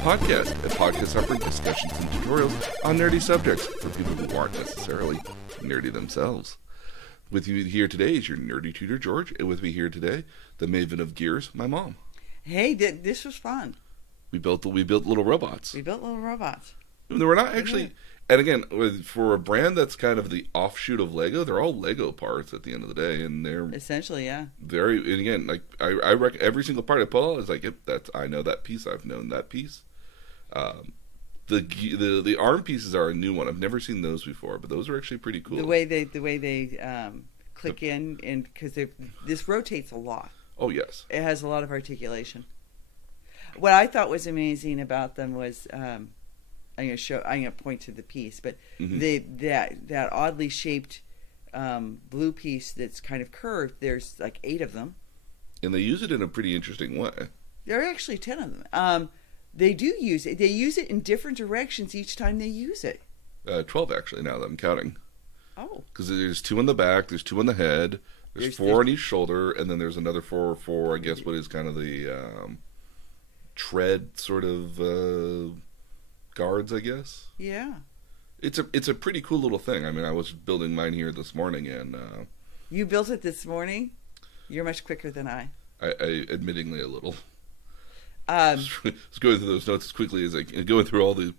Podcast, a podcast offering discussions and tutorials on nerdy subjects for people who aren't necessarily nerdy themselves. With you here today is your nerdy tutor, George, and with me here today, the maven of gears, my mom. Hey, this was fun. We built little robots. We built little robots. And we're not actually, and again, for a brand that's kind of the offshoot of Lego, they're all Lego parts at the end of the day, and they're essentially, yeah. Very, and again, like I every single part I pull out is like, yep, I know that piece. I've known that piece. The arm pieces are a new one. I've never seen those before, but those are actually pretty cool. The way they click in, and because this rotates a lot. Oh yes, it has a lot of articulation. What I thought was amazing about them was, I'm going to point to the piece, but that oddly shaped blue piece that's kind of curved. There's like 8 of them, and they use it in a pretty interesting way. There are actually 10 of them. They do use it. They use it in different directions each time they use it. 12 actually. Now that I'm counting. Oh, because there's 2 on the back, there's 2 on the head, there's 4 on each shoulder, and then there's another 4 for I guess what is kind of the tread sort of guards, I guess. Yeah. It's a pretty cool little thing. I mean, I was building mine here this morning, and you built it this morning? You're much quicker than I admittingly a little. Just going through those notes as quickly as I can. Going through all the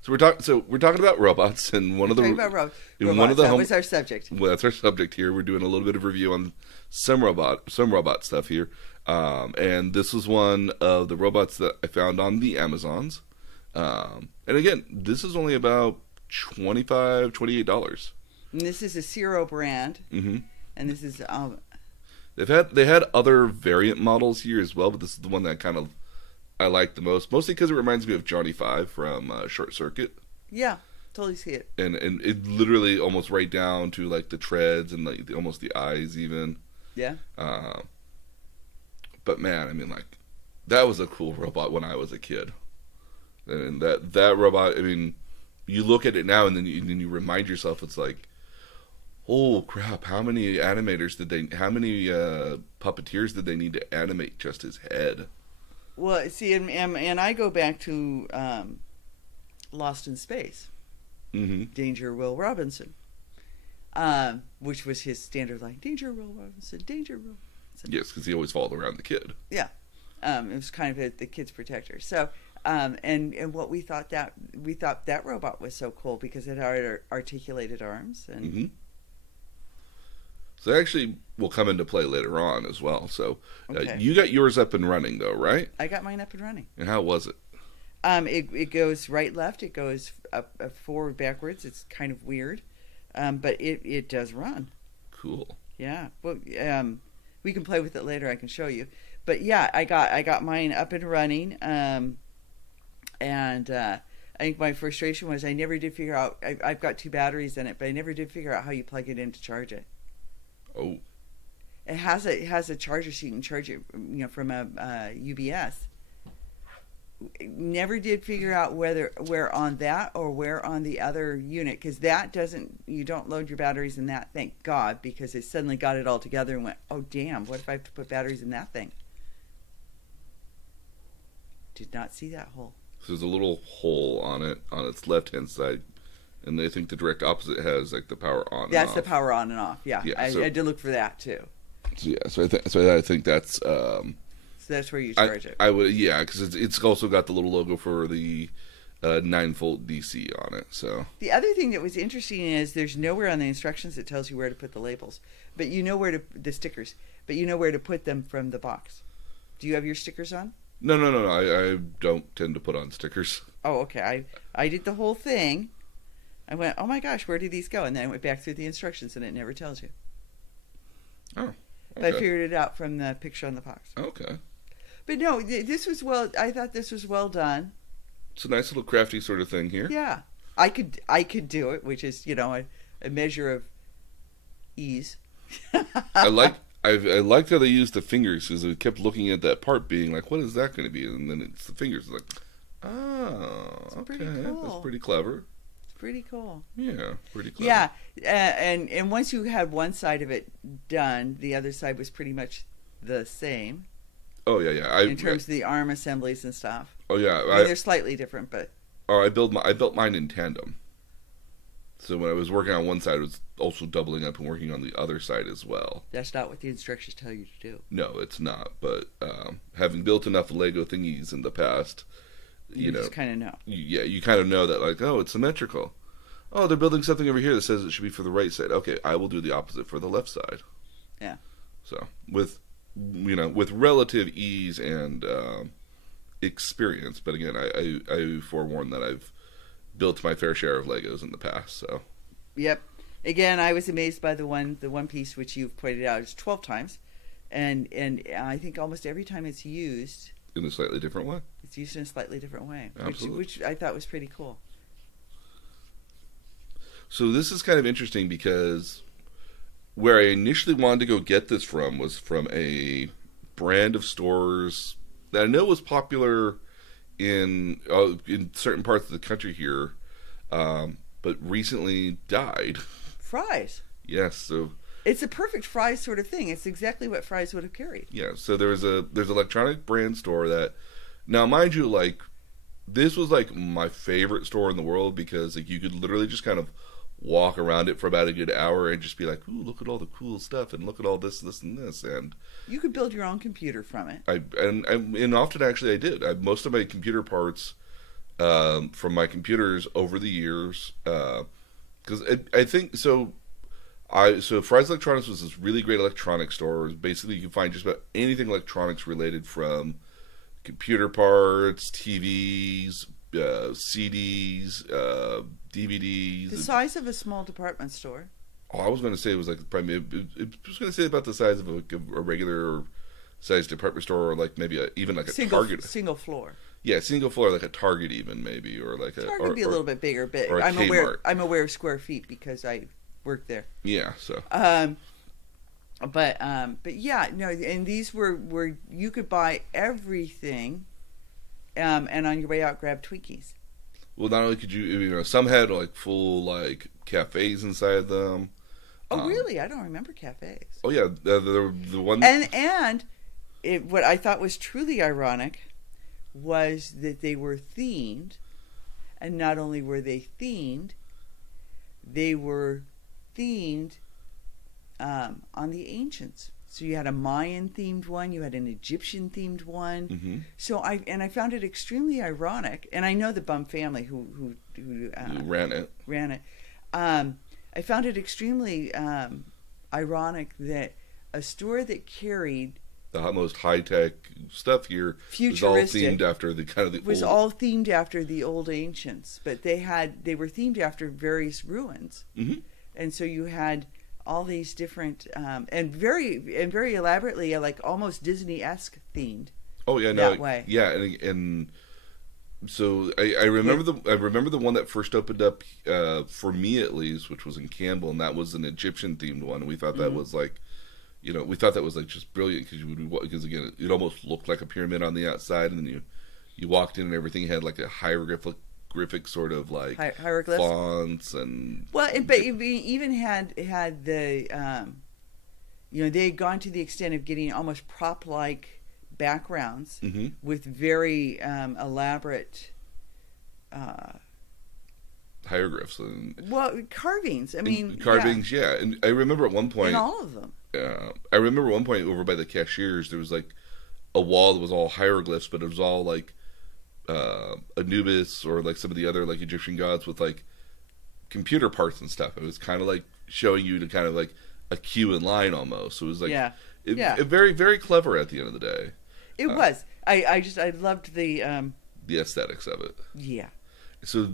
so we're talking about robots, and one of the robots. That was our subject. Well, that's our subject here. We're doing a little bit of review on some robot stuff here, and this was one of the robots that I found on the Amazons. And again, this is only about $28. And this is a Hiro brand, and this is they had other variant models here as well, but this is the one that kind of I like the most, mostly because it reminds me of Johnny Five from Short Circuit. Yeah, totally see it. And it literally almost right down to like the treads and like almost the eyes even. Yeah. But man, I mean, like that was a cool robot when I was a kid, and that robot. I mean, you look at it now and then you remind yourself, it's like, oh crap! How many puppeteers did they need to animate just his head? Well, see, and I go back to Lost in Space, Danger Will Robinson, which was his standard line, Danger Will Robinson, Danger Will Robinson. Yes, because he always followed around the kid. Yeah, it was kind of the kid's protector. So, and what we thought that robot was so cool because it had articulated arms and. So that actually will come into play later on as well. So okay. You got yours up and running though, right? I got mine up and running. And how was it? It goes right, left. It goes up, forward, backwards. It's kind of weird, but it does run. Cool. Yeah. Well, we can play with it later. I can show you. But yeah, I got mine up and running. And I think my frustration was I never did figure out. I've got 2 batteries in it, but I never did figure out how you plug it in to charge it. Oh. It has a charger so you can charge it, from a UBS. Never did figure out where on that or where on the other unit, because you don't load your batteries in that, thank God, because it suddenly got it all together and went, oh damn, what if I have to put batteries in that thing? Did not see that hole. So there's a little hole on its left hand side. And I think the direct opposite has like the power on. That's the power on and off. Yeah, I did look for that too. So yeah, so I think that's. So that's where you charge it. I would, yeah, because it's also got the little logo for the 9-volt DC on it. So the other thing that was interesting is there's nowhere on the instructions that tells you where to put the labels, but you know where the stickers, but you know where to put them from the box. Do you have your stickers on? No. I don't tend to put on stickers. Oh, okay. I did the whole thing. I went, oh my gosh, where do these go? And then I went back through the instructions, and it never tells you. Oh, okay. But I figured it out from the picture on the box. Okay. But no, this was I thought this was well done. It's a nice little crafty sort of thing here. Yeah, I could do it, which is a measure of ease. I liked how they used the fingers, because they kept looking at that part, being like, what is that going to be? And then it's the fingers. It's like, oh, okay, cool. That's pretty clever. Pretty cool. Yeah, pretty clever. Yeah, and once you had one side of it done, the other side was pretty much the same. Oh yeah, yeah. In terms of the arm assemblies and stuff. Oh yeah, I mean, they're slightly different, but. Oh, I built mine in tandem. So when I was working on one side, I was also doubling up and working on the other side as well. That's not what the instructions tell you to do. No, it's not. But having built enough Lego thingies in the past, you know, just kind of know. You kind of know that, like, oh, it's symmetrical. Oh, they're building something over here that says it should be for the right side. Okay, I will do the opposite for the left side. Yeah. So with relative ease and experience, but again, I forewarn that I've built my fair share of Legos in the past. So. Yep. Again, I was amazed by the one piece which you've pointed out is 12 times, and I think almost every time it's used in a slightly different way. It's used in a slightly different way, which I thought was pretty cool. So this is kind of interesting because where I initially wanted to go get this from was from a brand of stores that I know was popular in certain parts of the country here, but recently died. Fry's. Yes, so it's a perfect Fry's sort of thing. It's exactly what Fry's would have carried. Yeah, so there's an electronic brand store that, now mind you, like, this was like my favorite store in the world because like you could literally just kind of walk around it for about a good hour and just be like, ooh, look at all the cool stuff and look at all this, and this, and you could build your own computer from it. And often actually I did. Most of my computer parts from my computers over the years, because I think so. So Fry's Electronics was this really great electronics store. Basically, you can find just about anything electronics related, from computer parts, TVs, CDs, DVDs. The size of a small department store. Oh, I was going to say it was like probably. I was going to say about the size of a regular sized department store, or like maybe even like a Target. Single floor. Yeah, single floor, like a Target even maybe, or like Target would be a little bit bigger, but I'm aware of square feet because I worked there. Yeah, so. But yeah, no, and these were you could buy everything, and on your way out grab Twinkies. Well, not only could you, some had like full like cafes inside them. Oh, really? I don't remember cafes. Oh yeah, the one. And what I thought was truly ironic was that they were themed, and not only were they themed on the ancients. So you had a Mayan themed one, you had an Egyptian themed one. Mm-hmm. So I found it extremely ironic, and I know the Bum family who ran it. I found it extremely ironic that a store that carried the most high tech stuff here was all themed after all themed after the old ancients, but they were themed after various ruins, mm-hmm. and so you had all these different and very elaborately, like almost Disney-esque themed. Oh yeah, that way. Yeah, and so I remember the one that first opened up for me at least, which was in Campbell, and that was an Egyptian themed one. We thought that was like, we thought that was like just brilliant because again it almost looked like a pyramid on the outside, and then you walked in and everything had like a hieroglyphic sort of like hieroglyphs, fonts, and but you even had the they had gone to the extent of getting almost prop like backgrounds mm-hmm. with very elaborate hieroglyphs and carvings. Carvings, yeah. And I remember at one point, in all of them. I remember at one point over by the cashiers, there was like a wall that was all hieroglyphs, but it was all like Anubis or like some of the other like Egyptian gods with like computer parts and stuff. It was kind of like showing you to kind of like a queue in line almost. So it was like very, very clever at the end of the day. It was. I loved the aesthetics of it. Yeah. So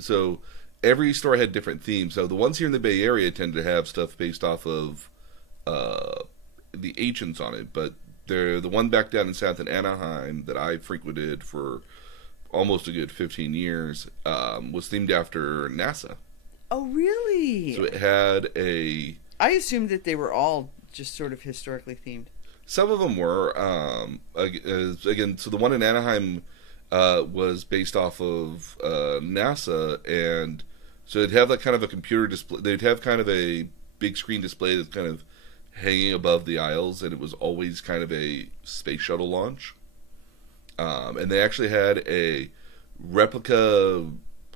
so every store had different themes. So the ones here in the Bay Area tended to have stuff based off of the ancients on it, but the one back down in South in Anaheim that I frequented for almost a good 15 years was themed after NASA. Oh, really? So it had I assumed that they were all just sort of historically themed. Some of them were. Again, so the one in Anaheim was based off of NASA, and so it'd have like kind of a computer display. They'd have kind of a big screen display that kind of hanging above the aisles, and it was always kind of a space shuttle launch. And they actually had a replica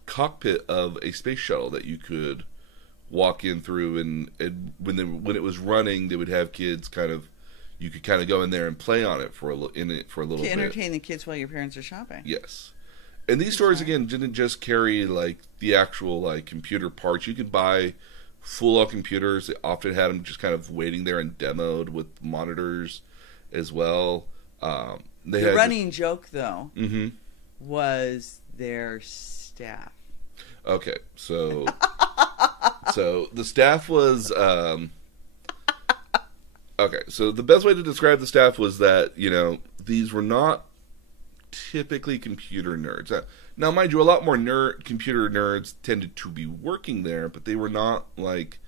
cockpit of a space shuttle that you could walk in through, and when it was running, they would have kids you could kind of go in there and play on it for a little bit to entertain the kids while your parents are shopping. Yes. And these stores, again, didn't just carry, like, the actual, like, computer parts. You could buy full-on computers. They often had them just kind of waiting there and demoed with monitors as well. The running joke, though, was their staff. Okay, so the staff was... okay, so the best way to describe the staff was that, these were not typically computer nerds. Now, mind you, a lot more computer nerds tended to be working there, but they were not, like,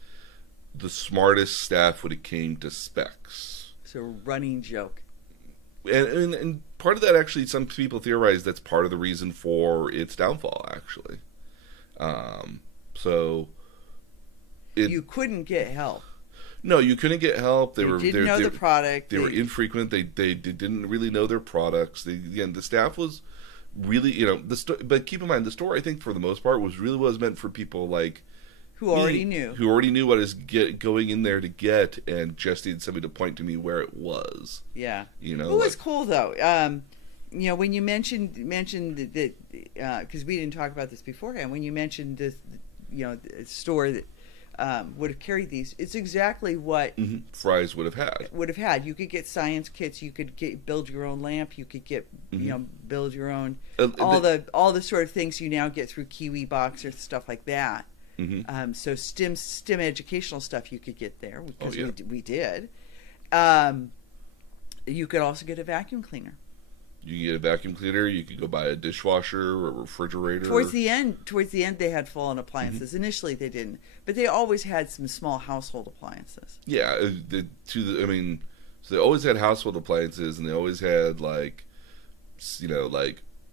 the smartest staff when it came to specs. So, running joke. And part of that, actually, some people theorize that's part of the reason for its downfall, actually. You couldn't get help. No, you couldn't get help. They didn't know the product. They were infrequent. They didn't really know their products. The staff was really, but keep in mind, the store, I think, for the most part, was meant for people like who already knew what is going in there to get, and just needed somebody to point to me where it was. Yeah, it was cool though. When you mentioned that because we didn't talk about this beforehand. When you mentioned this, the store that would have carried these, it's exactly what Fry's would have had. You could get science kits. You could build your own lamp. You could get build your own all the sort of things you now get through Kiwi Box or stuff like that. So STEM educational stuff you could get there because we did. You could also get a vacuum cleaner. You can get a vacuum cleaner. You could go buy a dishwasher or a refrigerator. Towards the end, they had full-on appliances. Initially, they didn't, but they always had some small household appliances. Yeah, so they always had household appliances, and they always had like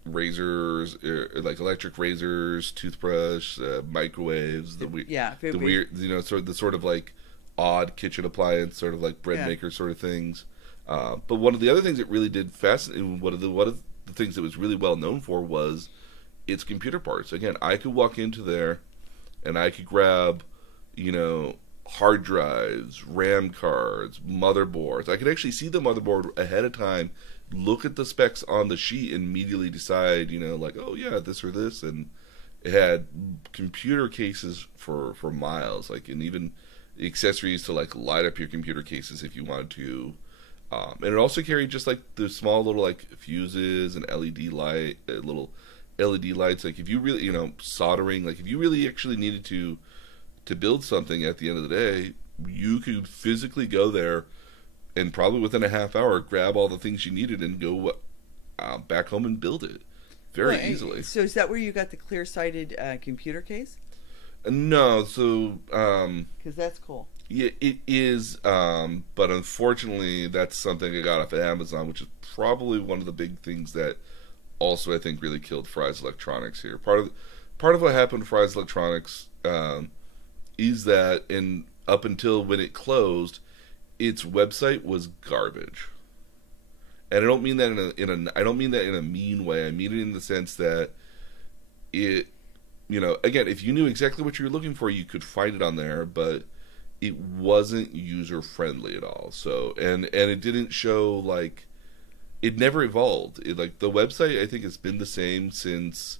razors, like electric razors, toothbrush, microwaves. The weird, sort of like odd kitchen appliance, sort of like bread maker sort of things. But one of the other things that really did fascinate, one of the things that was really well known for was its computer parts. Again, I could walk into there and I could grab, hard drives, RAM cards, motherboards. I could actually see the motherboard ahead of time, look at the specs on the sheet, and immediately decide, like, oh yeah, this or this. And it had computer cases for miles, like, and even accessories to like light up your computer cases if you wanted to. And it also carried just like the small little like fuses and little LED lights. Like if you really, soldering, like if you really actually needed to build something at the end of the day, you could physically go there and probably within a half hour grab all the things you needed and go back home and build it very easily. So is that where you got the clear-sighted computer case? No, so because that's cool. Yeah, it is, but unfortunately, that's something I got off of Amazon, which is probably one of the big things that also I think really killed Fry's Electronics here. Part of what happened to Fry's Electronics is that, up until when it closed, its website was garbage. And I don't mean that in a mean way. I mean it in the sense that it, again, if you knew exactly what you were looking for, you could find it on there, but it wasn't user friendly at all. So and it didn't show, like, it never evolved. The website, I think, has been the same since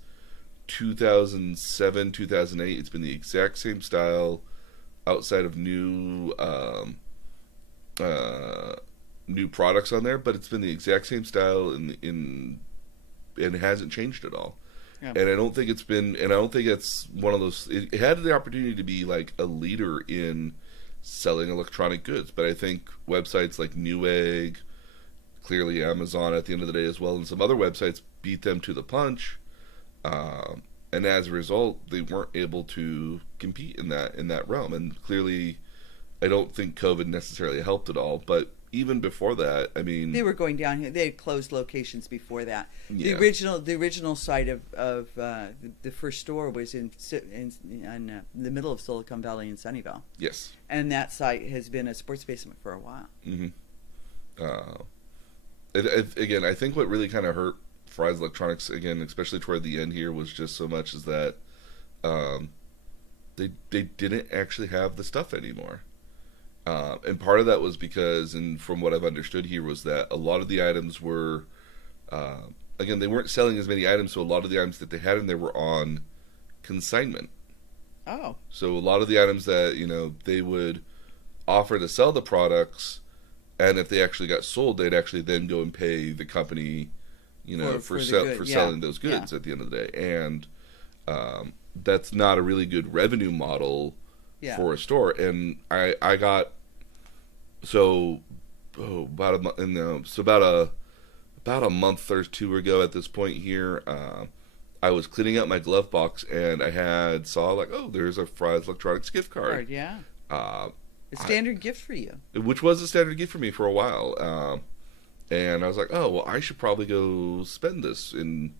2007, 2008. It's been the exact same style outside of new products on there, but it's been the exact same style and it hasn't changed at all. Yeah. And I don't think it's one of those. It had the opportunity to be like a leader in selling electronic goods, but I think websites like Newegg, clearly Amazon at the end of the day as well, and some other websites beat them to the punch, and as a result, they weren't able to compete in that realm. And clearly, I don't think COVID necessarily helped at all. But even before that, I mean, They were going down here. They had closed locations before that. Yeah. The original site of the first store was in the middle of Silicon Valley in Sunnyvale. Yes. And that site has been a sports basement for a while. Again, I think what really kind of hurt Fry's Electronics, again, especially toward the end here, was just so much is that they didn't actually have the stuff anymore. And part of that was because, and from what I've understood here, was that a lot of the items were, again, they weren't selling as many items, so a lot of the items that they had in there were on consignment. Oh. So a lot of the items that, they would offer to sell the products, and if they actually got sold, they'd actually then go and pay the company, for selling those goods at the end of the day. And that's not a really good revenue model for a store. And I got about a month or two ago at this point here, I was cleaning out my glove box and I saw like, oh, there's a Fry's Electronics gift card. Yeah. A standard gift for you. Which was a standard gift for me for a while. And I was like, oh, well, I should probably go spend this. Maybe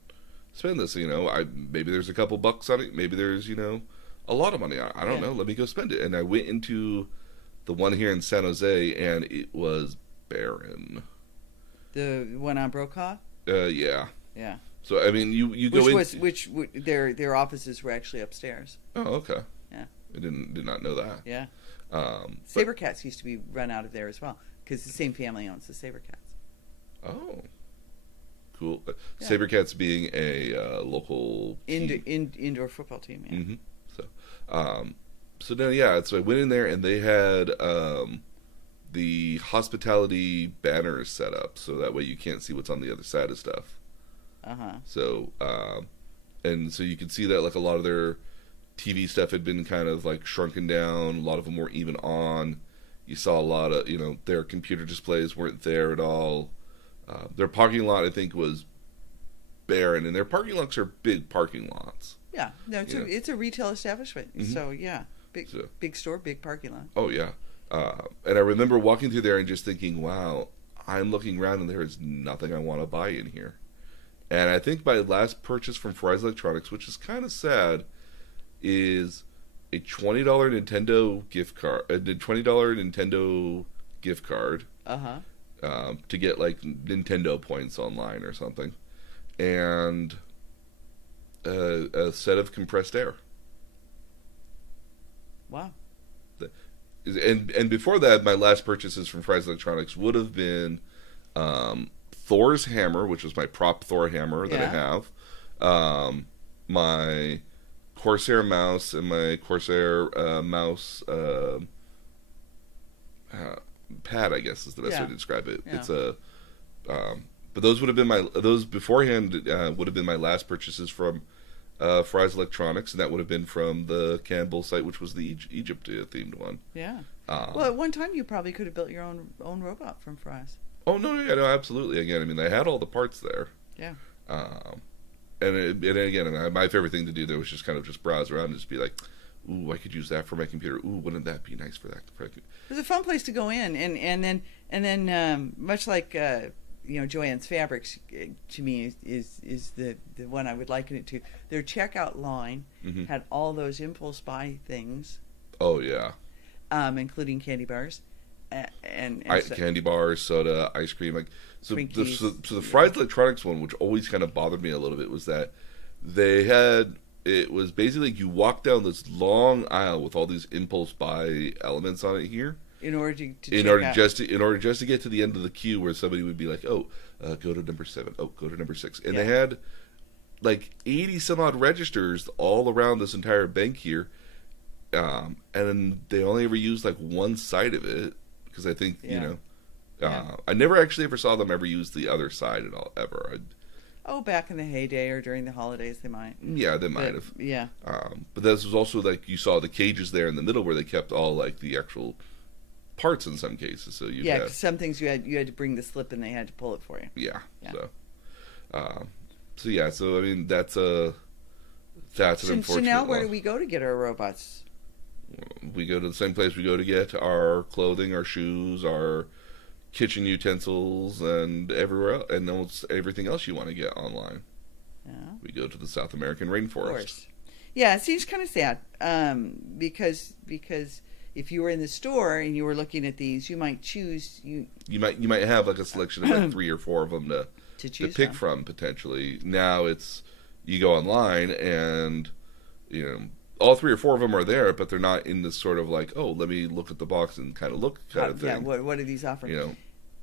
there's a couple bucks on it. Maybe there's, a lot of money. I don't know. Let me go spend it. And I went into the one here in San Jose, and it was barren. The one on Brokaw? Yeah. Yeah. So, I mean, you go in... Their offices were actually upstairs. Oh, okay. Yeah. I did not know that. Yeah. Sabercats used to be run out of there as well, because the same family owns the Sabercats. Oh. Cool. Yeah. Sabercats being a local indoor football team, yeah. Mm-hmm. So I went in there and they had the hospitality banners set up so that way you can't see what's on the other side of stuff. So and so you could see that like a lot of their TV stuff had been kind of like shrunken down. A lot of them weren't even on. You saw a lot of their computer displays weren't there at all. Their parking lot, I think, was barren, and their parking lots are big parking lots. Yeah, no, it's a retail establishment. Mm-hmm. So yeah, big store, big parking lot. Oh yeah, and I remember walking through there and just thinking, wow, I'm looking around and there is nothing I want to buy in here. And I think my last purchase from Fry's Electronics, which is kind of sad, is a $20 Nintendo gift card. A $20 Nintendo gift card. To get like Nintendo points online or something, and a set of compressed air. Wow. And before that, my last purchases from Fry's Electronics would have been Thor's hammer, which was my prop Thor hammer that I have, my Corsair mouse, and my Corsair mouse pad, I guess is the best way to describe it. Yeah. It's but those would have been those beforehand would have been my last purchases from Fry's Electronics, and that would have been from the Campbell site, which was the Egypt themed one. Yeah. Well, at one time you probably could have built your own robot from Fry's. Oh no, absolutely. Again, I mean, they had all the parts there. Yeah. And again, my favorite thing to do there was just kind of just browse around and just be like, ooh, I could use that for my computer. Ooh, wouldn't that be nice for that? It was a fun place to go in, and then much like Joann's Fabrics, to me is the one I would liken it to. Their checkout line had all those impulse buy things. Oh yeah. Including candy bars, and candy bars, soda, ice cream. Like so the Fry's Electronics one, which always kind of bothered me a little bit, was that they had. It was basically you walk down this long aisle with all these impulse buy elements on it here. In order just to get to the end of the queue where somebody would be like, oh, go to number 7. Oh, go to number 6. And they had like 80 some odd registers all around this entire bank here. And they only ever used like one side of it because I think, I never actually ever saw them ever use the other side at all, ever. Back in the heyday or during the holidays, they might. Yeah, they might have. Yeah. But this was also like you saw the cages there in the middle where they kept all like the actual parts in some cases. So cause some things you had to bring the slip and they had to pull it for you. Yeah. So I mean that's an unfortunate. So now where do we go to get our robots? We go to the same place we go to get our clothing, our shoes, our kitchen utensils and everywhere else, and almost everything else you want to get online. Yeah. We go to the South American Of rainforest. course. Yeah, it seems kind of sad. Because if you were in the store and you were looking at these, you might choose You might have like a selection of like 3 or 4 of them to pick from potentially. Now it's you go online and all 3 or 4 of them are there, but they're not in this sort of like, oh, let me look at the box and kind of look kind of thing. Yeah, what are these offering?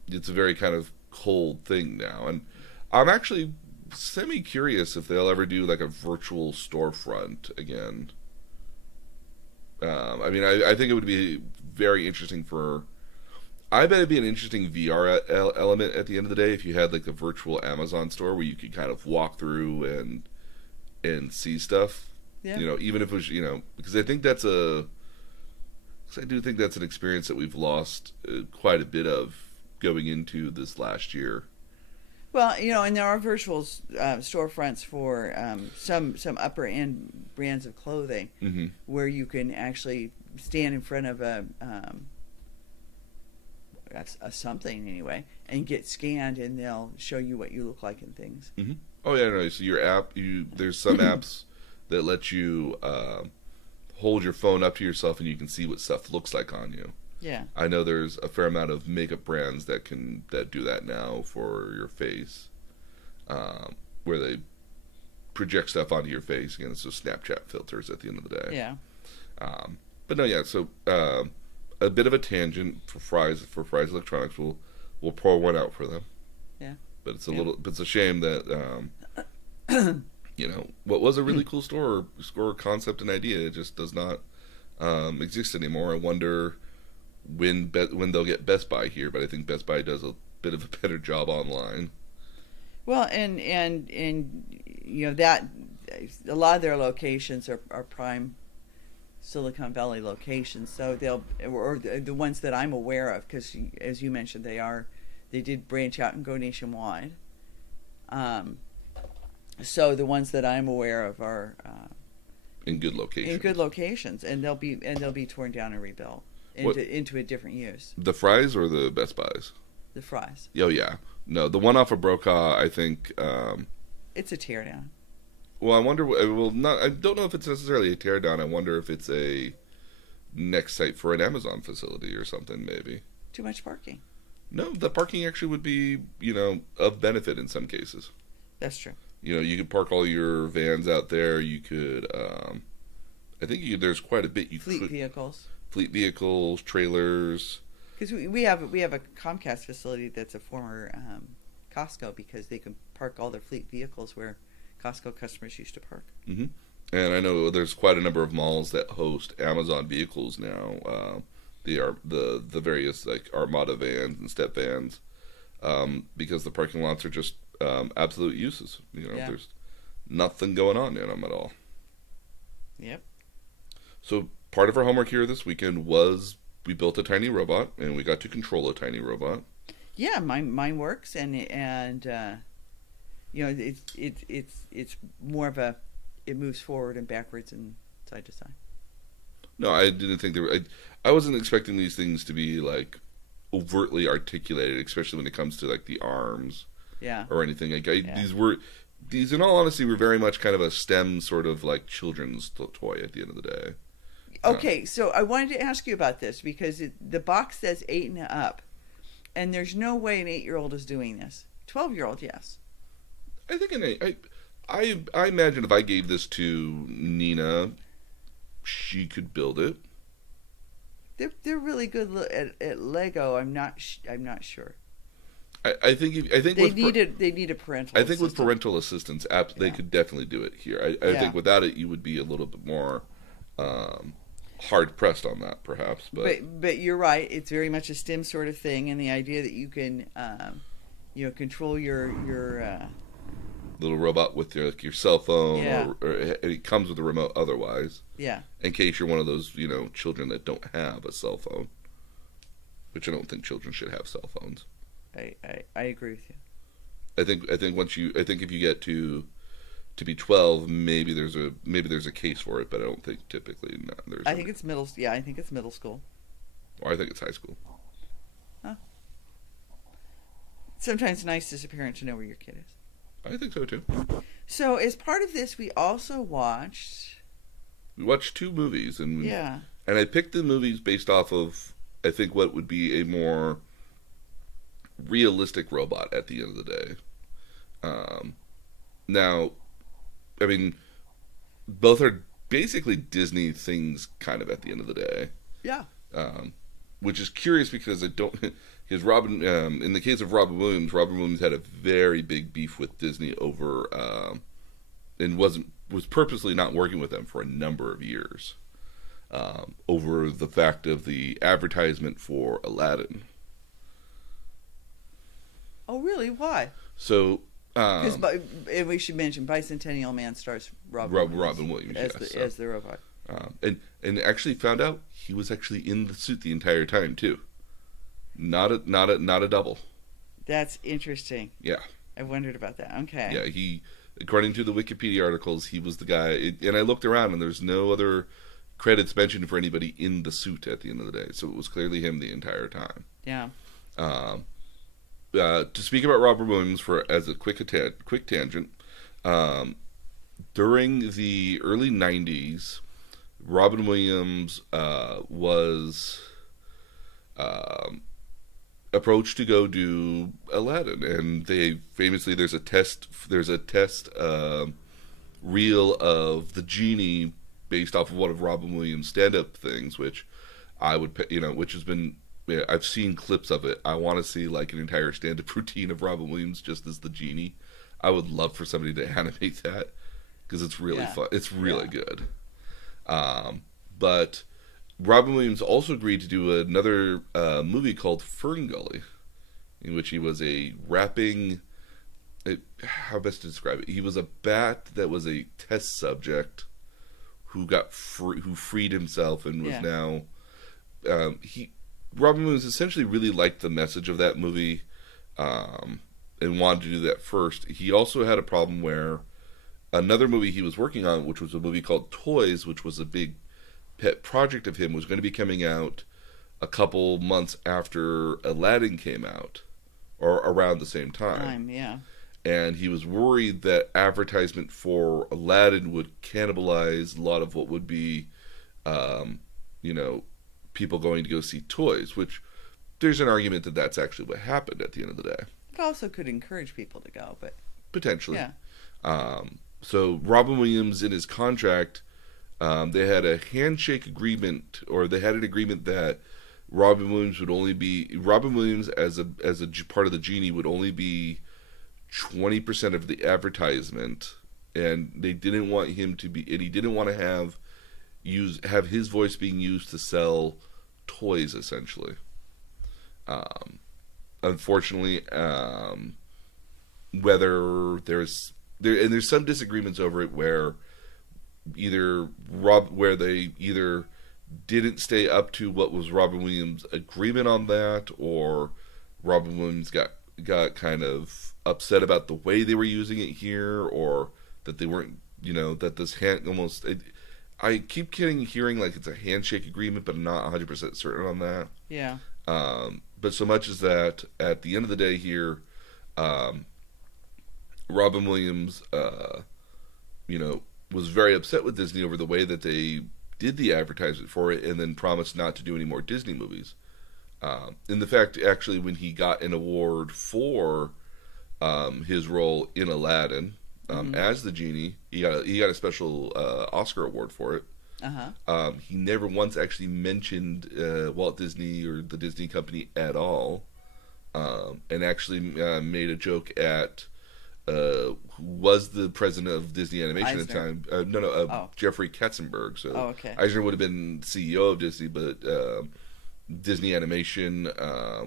It's a very kind of cold thing now, and I'm actually semi-curious if they'll ever do like a virtual storefront again. I think it would be very interesting I bet it'd be an interesting VR element at the end of the day if you had like a virtual Amazon store where you could kind of walk through and see stuff. Yeah. Even if it was, because I do think that's an experience that we've lost quite a bit of going into this last year. Well, and there are virtual storefronts for some upper end brands of clothing where you can actually stand in front of a something anyway and get scanned, and they'll show you what you look like and things. Mm-hmm. Oh yeah, no. So your app, there's some apps that let you hold your phone up to yourself and you can see what stuff looks like on you. Yeah. I know there's a fair amount of makeup brands that do that now for your face, where they project stuff onto your face. Again, it's just Snapchat filters at the end of the day. Yeah. But no, yeah. So a bit of a tangent for Fry's Electronics. We'll pour one out for them. Yeah. But it's a shame that what was a really cool store concept and idea, it just does not exist anymore. I wonder when they'll get Best Buy here, but I think Best Buy does a bit of a better job online. Well, and that a lot of their locations are prime Silicon Valley locations, so or the ones that I'm aware of, because as you mentioned, they did branch out and go nationwide. So the ones that I'm aware of are in good locations. And they'll be torn down and rebuilt into a different use. The Fry's or the Best Buys? The Fry's. Oh yeah, no, the one off of Brokaw, I think it's a teardown. Well, I wonder. I don't know if it's necessarily a teardown. I wonder if it's a next site for an Amazon facility or something. Maybe too much parking. No, the parking actually would be of benefit in some cases. That's true. You could park all your vans out there. You could, I think there's quite a bit. Fleet vehicles, trailers. Because we have a Comcast facility that's a former Costco, because they can park all their fleet vehicles where Costco customers used to park. Mm-hmm. And I know there's quite a number of malls that host Amazon vehicles now. The various like Armada vans and step vans, because the parking lots are just absolute uses. There's nothing going on in them at all. Yep. So part of our homework here this weekend was we built a tiny robot, and we got to control a tiny robot. Yeah, mine works, and it's more of it moves forward and backwards and side to side. No, I didn't think I wasn't expecting these things to be like overtly articulated, especially when it comes to like the arms. Yeah. Or anything. These in all honesty were very much kind of a STEM sort of like children's toy at the end of the day. Okay, so I wanted to ask you about this because the box says 8 and up, and there's no way an 8-year-old is doing this. 12-year-old, yes. I think I imagine if I gave this to Nina, she could build it. They're really good at Lego. I'm not sure. I think they need a parental. I think with parental assistance, they could definitely do it here. I think without it, you would be a little bit more hard pressed on that, perhaps. But you're right. It's very much a STEM sort of thing, and the idea that you can control your little robot with your cell phone, or it comes with a remote otherwise. Yeah. In case you're one of those children that don't have a cell phone, which I don't think children should have cell phones. I agree with you. I think if you get to be 12, maybe there's a case for it, but I don't think typically there's. I think it's middle. Yeah, I think it's middle school. Or I think it's high school. Huh. sometimes nice as a parent to know where your kid is. I think so too. So as part of this, we also watched 2 movies, and yeah, and I picked the movies based off of, I think, what would be a more realistic robot at the end of the day. Now, I mean, both are basically Disney things, kind of, at the end of the day. yeah. Which is curious because because Robin, in the case of Robin Williams had a very big beef with Disney over, and was purposely not working with them for a number of years, over the fact of the advertisement for Aladdin. Oh, really? Why? So, and we should mention Bicentennial Man stars Robin Williams as the robot. And actually found out he was actually in the suit the entire time too. Not a double. That's interesting. Yeah. I wondered about that. Okay. Yeah, he, according to the Wikipedia articles, he was the guy. And I looked around, and there's no other credits mentioned for anybody in the suit at the end of the day. So it was clearly him the entire time. Yeah. To speak about Robert Williams as a quick tangent, during the early 90s, Robin Williams was approached to go do Aladdin, and they famously there's a test reel of the genie based off of one of Robin Williams' stand-up things, which I would which has been. Yeah, I've seen clips of it. I want to see like an entire stand-up routine of Robin Williams just as the genie. I would love for somebody to animate that because it's really fun. It's really good. But Robin Williams also agreed to do another movie called Fern Gully, in which he was a rapping. How best to describe it? He was a bat that was a test subject who who freed himself and was now Robin Williams essentially really liked the message of that movie, and wanted to do that first. He also had a problem where another movie he was working on, which was a movie called Toys, which was a big pet project of him, was going to be coming out a couple months after Aladdin came out, or around the same time. And he was worried that advertisement for Aladdin would cannibalize a lot of what would be, people going to go see Toys, which there's an argument that that's actually what happened at the end of the day. It also could encourage people to go, but potentially. Yeah. So Robin Williams, in his contract, they had a handshake agreement, or they had an agreement that Robin Williams as a part of the genie would only be 20% of the advertisement, and they didn't want him to be, and he didn't want to have his voice being used to sell toys, essentially. Unfortunately, whether there's some disagreements over it, where they either didn't stay up to what was Robin Williams' agreement on that, or Robin Williams got kind of upset about the way they were using it here, or that they weren't, that this I keep hearing like it's a handshake agreement, but I'm not 100% certain on that. Yeah. But so much as that, at the end of the day here, Robin Williams, was very upset with Disney over the way that they did the advertisement for it, and then promised not to do any more Disney movies. In the fact, actually, when he got an award for his role in Aladdin, as the genie, he got a special Oscar award for it. He never once actually mentioned Walt Disney or the Disney Company at all, and actually made a joke at who was the president of Disney Animation at the time. Jeffrey Katzenberg. So Eisner would have been CEO of Disney, but Disney Animation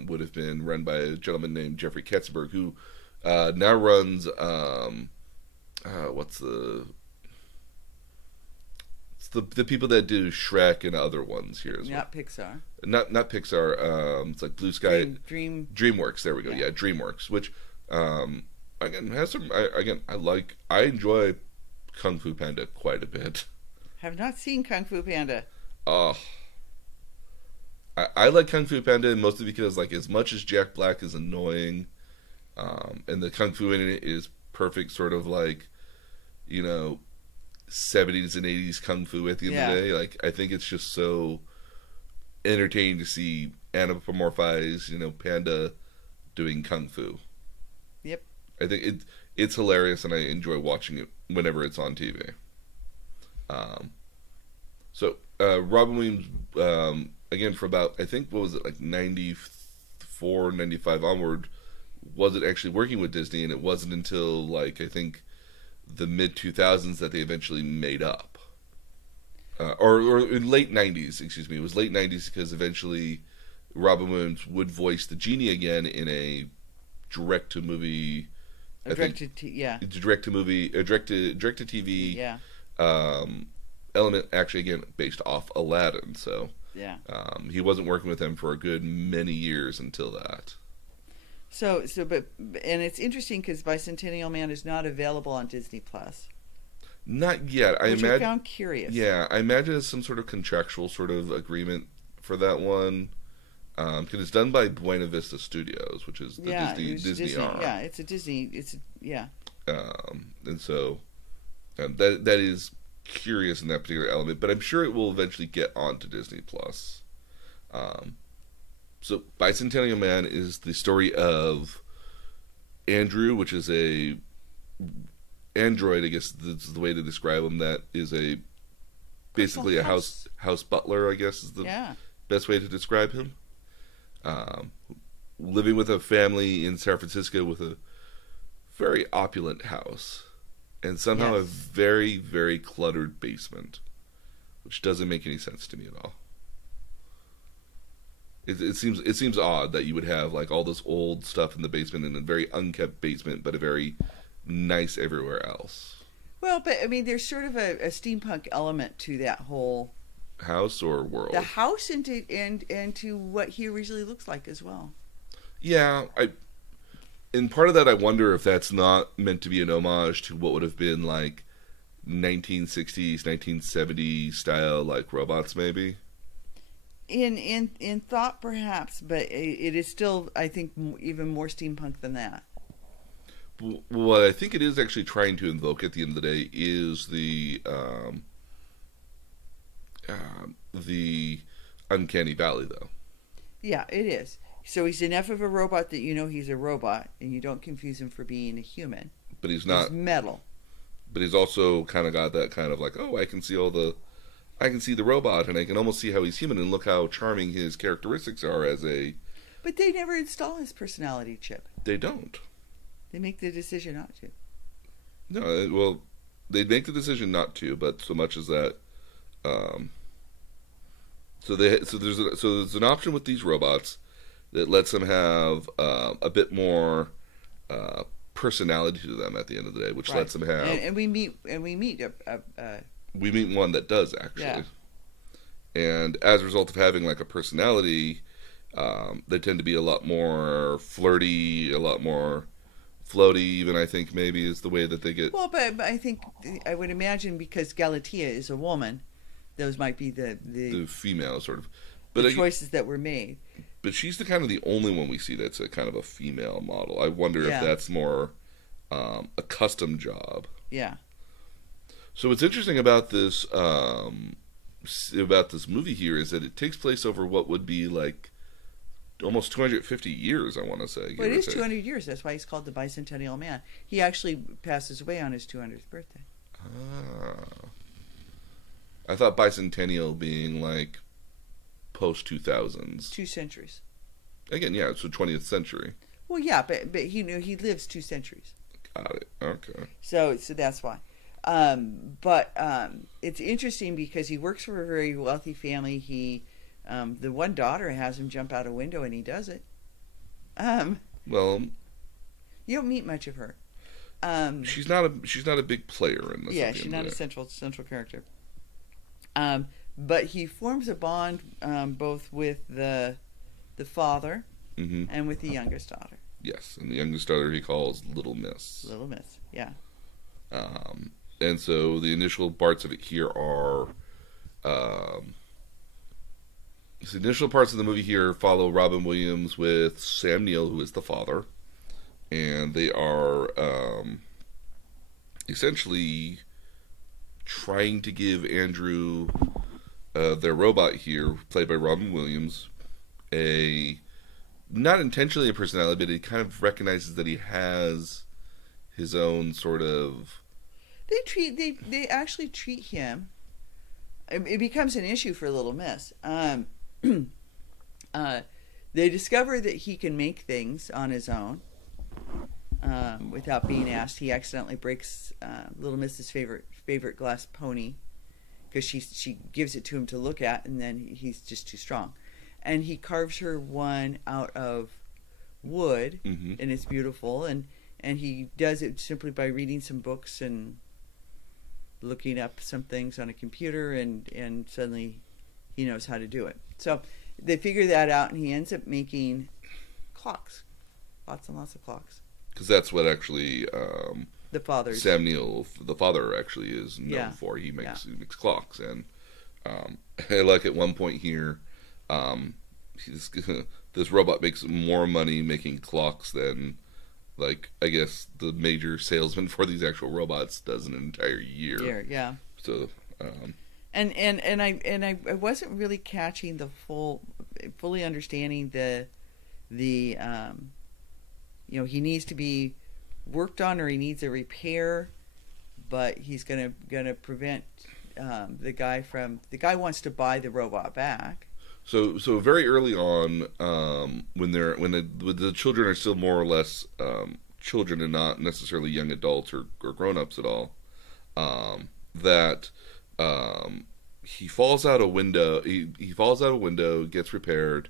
would have been run by a gentleman named Jeffrey Katzenberg, who now runs the people that do Shrek and other ones here as well. Not Pixar. Not Pixar. It's like Blue Sky. DreamWorks. There we go. Yeah, DreamWorks. Which again has some. I enjoy Kung Fu Panda quite a bit. Have not seen Kung Fu Panda. I like Kung Fu Panda mostly because, like, as much as Jack Black is annoying, And the kung fu in it is perfect, sort of like, 70s and 80s kung fu at the end of the day. Like, I think it's just so entertaining to see anthropomorphized, Panda doing kung fu. Yep. I think it's hilarious, and I enjoy watching it whenever it's on TV. So Robin Williams, again, for about, I think, what was it, like 94, 95 onward, wasn't actually working with Disney, and it wasn't until, like, I think the mid-2000s that they eventually made up. Or in late 90s, excuse me. It was late 90s because eventually Robin Williams would voice the genie again in a direct-to-movie... direct-to-TV element, actually, again, based off Aladdin. So he wasn't working with them for a good many years until that. And it's interesting because Bicentennial Man is not available on Disney Plus. Not yet. Which I found curious. Yeah, I imagine it's some sort of contractual sort of agreement for that one. Because it's done by Buena Vista Studios, which is the Disney arm. Yeah, it's a Disney. And so that is curious in that particular element, but I'm sure it will eventually get onto Disney Plus. So Bicentennial Man is the story of Andrew, which is a android, I guess that's the way to describe him. That is basically a house butler, I guess is the best way to describe him. Living with a family in San Francisco with a very opulent house, and somehow a very, very cluttered basement, which doesn't make any sense to me at all. It seems odd that you would have like all this old stuff in the basement in a very unkept basement, but a very nice everywhere else. Well, but I mean, there's sort of a steampunk element to that whole house or world. The house and to what he originally looks like as well. Yeah, and part of that, I wonder if that's not meant to be an homage to what would have been like 1960s, 1970s style, like robots, maybe. In thought, perhaps, but it is still, I think, even more steampunk than that. What I think it is actually trying to invoke at the end of the day is the uncanny valley, though. Yeah, it is. So he's enough of a robot that you know he's a robot, and you don't confuse him for being a human. But he's not. He's metal. But he's also kind of got that kind of like, I can see the robot, and I can almost see how he's human, and look how charming his characteristics are as a... But they never install his personality chip. They don't. They make the decision not to. No, well, they'd make the decision not to, but so much as that... So there's an option with these robots that lets them have a bit more personality to them at the end of the day, which lets them have... And we meet we meet one that does, actually. Yeah. And as a result of having like a personality, they tend to be a lot more flirty, a lot more floaty, even, I think, maybe is the way that they get... Well, but I think, I would imagine because Galatea is a woman, those might be the female, sort of. But the choices that were made. But she's the kind of the only one we see that's a kind of a female model. I wonder if that's more a custom job. Yeah. So what's interesting about this movie here is that it takes place over what would be like almost 250 years, I want to say. Well, it is 200 years. That's why he's called the Bicentennial Man. He actually passes away on his 200th birthday. I thought bicentennial being like post-2000s. 2 centuries. Again, yeah, so 20th century. Well, yeah, but he lives 2 centuries. Got it. Okay. So that's why. But it's interesting because he works for a very wealthy family. The one daughter has him jump out a window, and he does it. Well, you don't meet much of her. She's not a big player in this. Yeah, she's not a central character. But he forms a bond both with the father and with the youngest daughter. Yes, and the youngest daughter he calls Little Miss. Little Miss, yeah. And so the initial parts of it here are... the initial parts of the movie here follow Robin Williams with Sam Neill, who is the father, and they are essentially trying to give Andrew, their robot here, played by Robin Williams, a not intentionally a personality, but he kind of recognizes that he has his own sort of. They actually treat him. It becomes an issue for Little Miss. They discover that he can make things on his own without being asked. He accidentally breaks Little Miss's favorite glass pony because she gives it to him to look at, and then he's just too strong. And he carves her one out of wood, Mm-hmm. and it's beautiful. And he does it simply by reading some books and looking up some things on a computer, and suddenly he knows how to do it. So they figure that out, and he ends up making clocks, lots and lots of clocks. Because that's what actually The father's Sam Neill, the father, actually is known Yeah. for. He makes clocks, and I like at one point here, this robot makes more money making clocks than, like, I guess the major salesman for these actual robots does in an entire year. Yeah. So, And I wasn't really catching the fully understanding the he needs to be worked on, or he needs a repair, but he's gonna prevent the guy wants to buy the robot back. So very early on, when the children are still more or less children and not necessarily young adults or grown-ups at all, that he falls out a window. He falls out a window, gets repaired,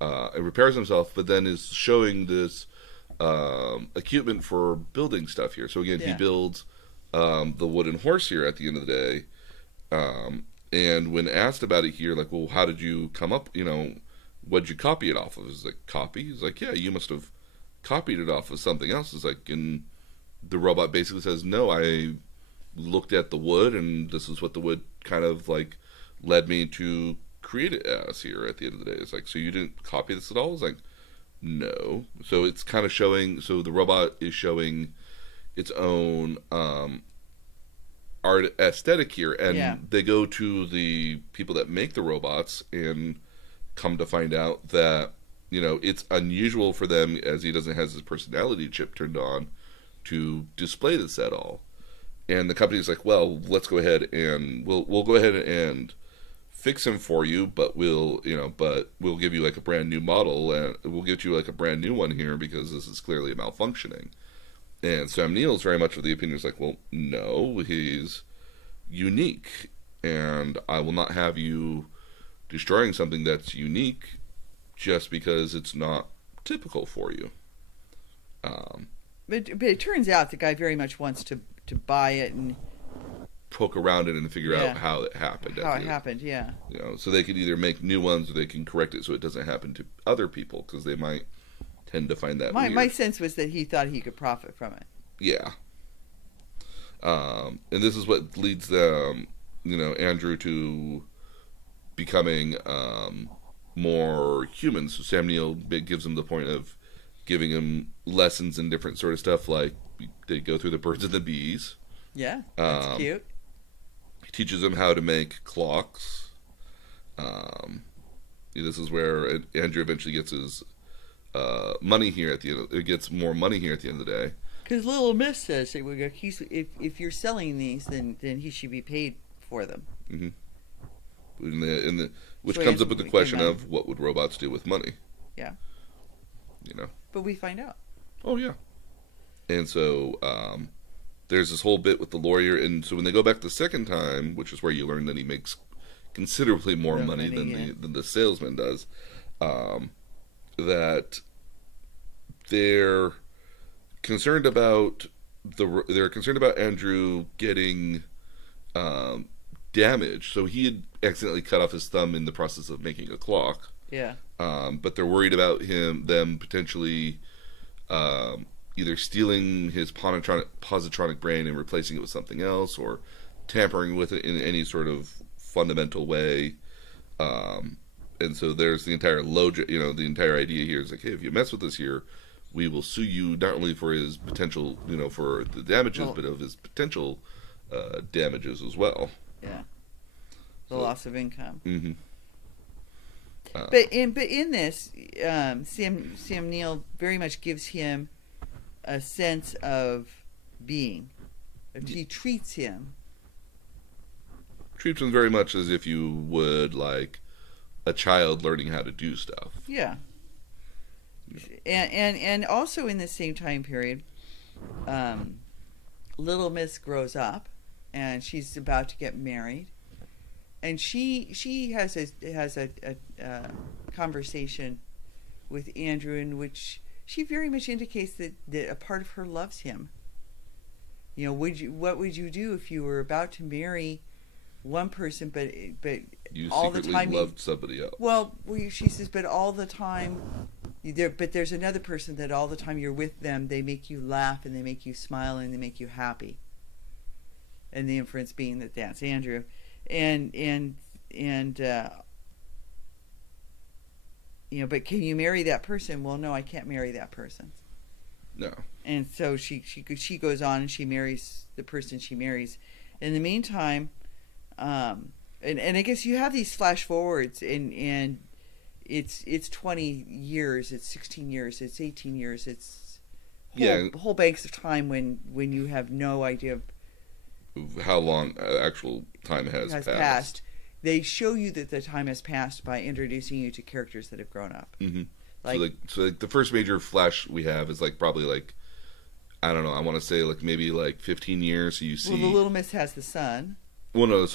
and repairs himself, but then is showing this equipment for building stuff here. So again, he builds the wooden horse here at the end of the day. And when asked about it here, like, well, how did you come up, what'd you copy it off of? Is like, copy? He's like, yeah, you must have copied it off of something else. It's like, and the robot basically says, no, I looked at the wood, and this is what the wood kind of, like, led me to create it as here at the end of the day. It's like, so you didn't copy this at all? It's like, no. So it's kind of showing, so the robot is showing its own art aesthetic here, and they go to the people that make the robots and come to find out that it's unusual for them, as he doesn't have his personality chip turned on, to display this at all. And the company's like, well, let's go ahead and we'll go ahead and fix him for you, but we'll give you like a brand new model, and we'll get you like a brand new one here because this is clearly malfunctioning. And Sam Neill's very much of the opinion is like, well, no, he's unique, and I will not have you destroying something that's unique just because it's not typical for you. But it turns out the guy very much wants to buy it and poke around it and figure out how it happened. So they could either make new ones, or they can correct it so it doesn't happen to other people, because they might tend to find that weird. My sense was that he thought he could profit from it. Yeah. And this is what leads Andrew to becoming more human. So Sam Neill gives him the point of giving him lessons in different sort of stuff, like they go through the birds and the bees. Yeah, that's cute. He teaches him how to make clocks. This is where Andrew eventually gets his money here at the end. It gets more money here at the end of the day. Because Little Miss says if you're selling these, then he should be paid for them. Mm-hmm. Which comes up with the question of what would robots do with money? Yeah. But we find out. Oh yeah. And so there's this whole bit with the lawyer, and so when they go back the second time, which is where you learn that he makes considerably more money than the salesman does, that they're concerned about Andrew getting damaged. So he had accidentally cut off his thumb in the process of making a clock. Yeah. But they're worried about them potentially either stealing his positronic brain and replacing it with something else, or tampering with it in any sort of fundamental way. And so there's the entire the entire idea here is like, hey, if you mess with this here, we will sue you not only for his potential, for the damages, Well, but of his potential damages as well. Yeah. The loss of income. Mm-hmm. But in this, Sam Neill very much gives him a sense of being. He treats him very much as if you would like a child learning how to do stuff. Yeah. And also in the same time period, Little Miss grows up, and she's about to get married, and she has a conversation with Andrew in which she very much indicates that a part of her loves him. What would you do if you were about to marry one person, but you all the time loved somebody else? Well, she says, but all the time, there's another person that all the time you're with them, they make you laugh and they make you smile and they make you happy. And the inference being that that's Andrew, but can you marry that person? Well, no, I can't marry that person. No. And so she goes on and she marries the person she marries. In the meantime, and I guess you have these flash forwards, and it's 20 years, it's 16 years, it's 18 years, it's whole banks of time when you have no idea of how long actual time has passed. They show you that the time has passed by introducing you to characters that have grown up. Mm-hmm. So the first major flash we have is probably I don't know, I want to say maybe 15 years. So you see, well, the Little Miss has the son. Well, no,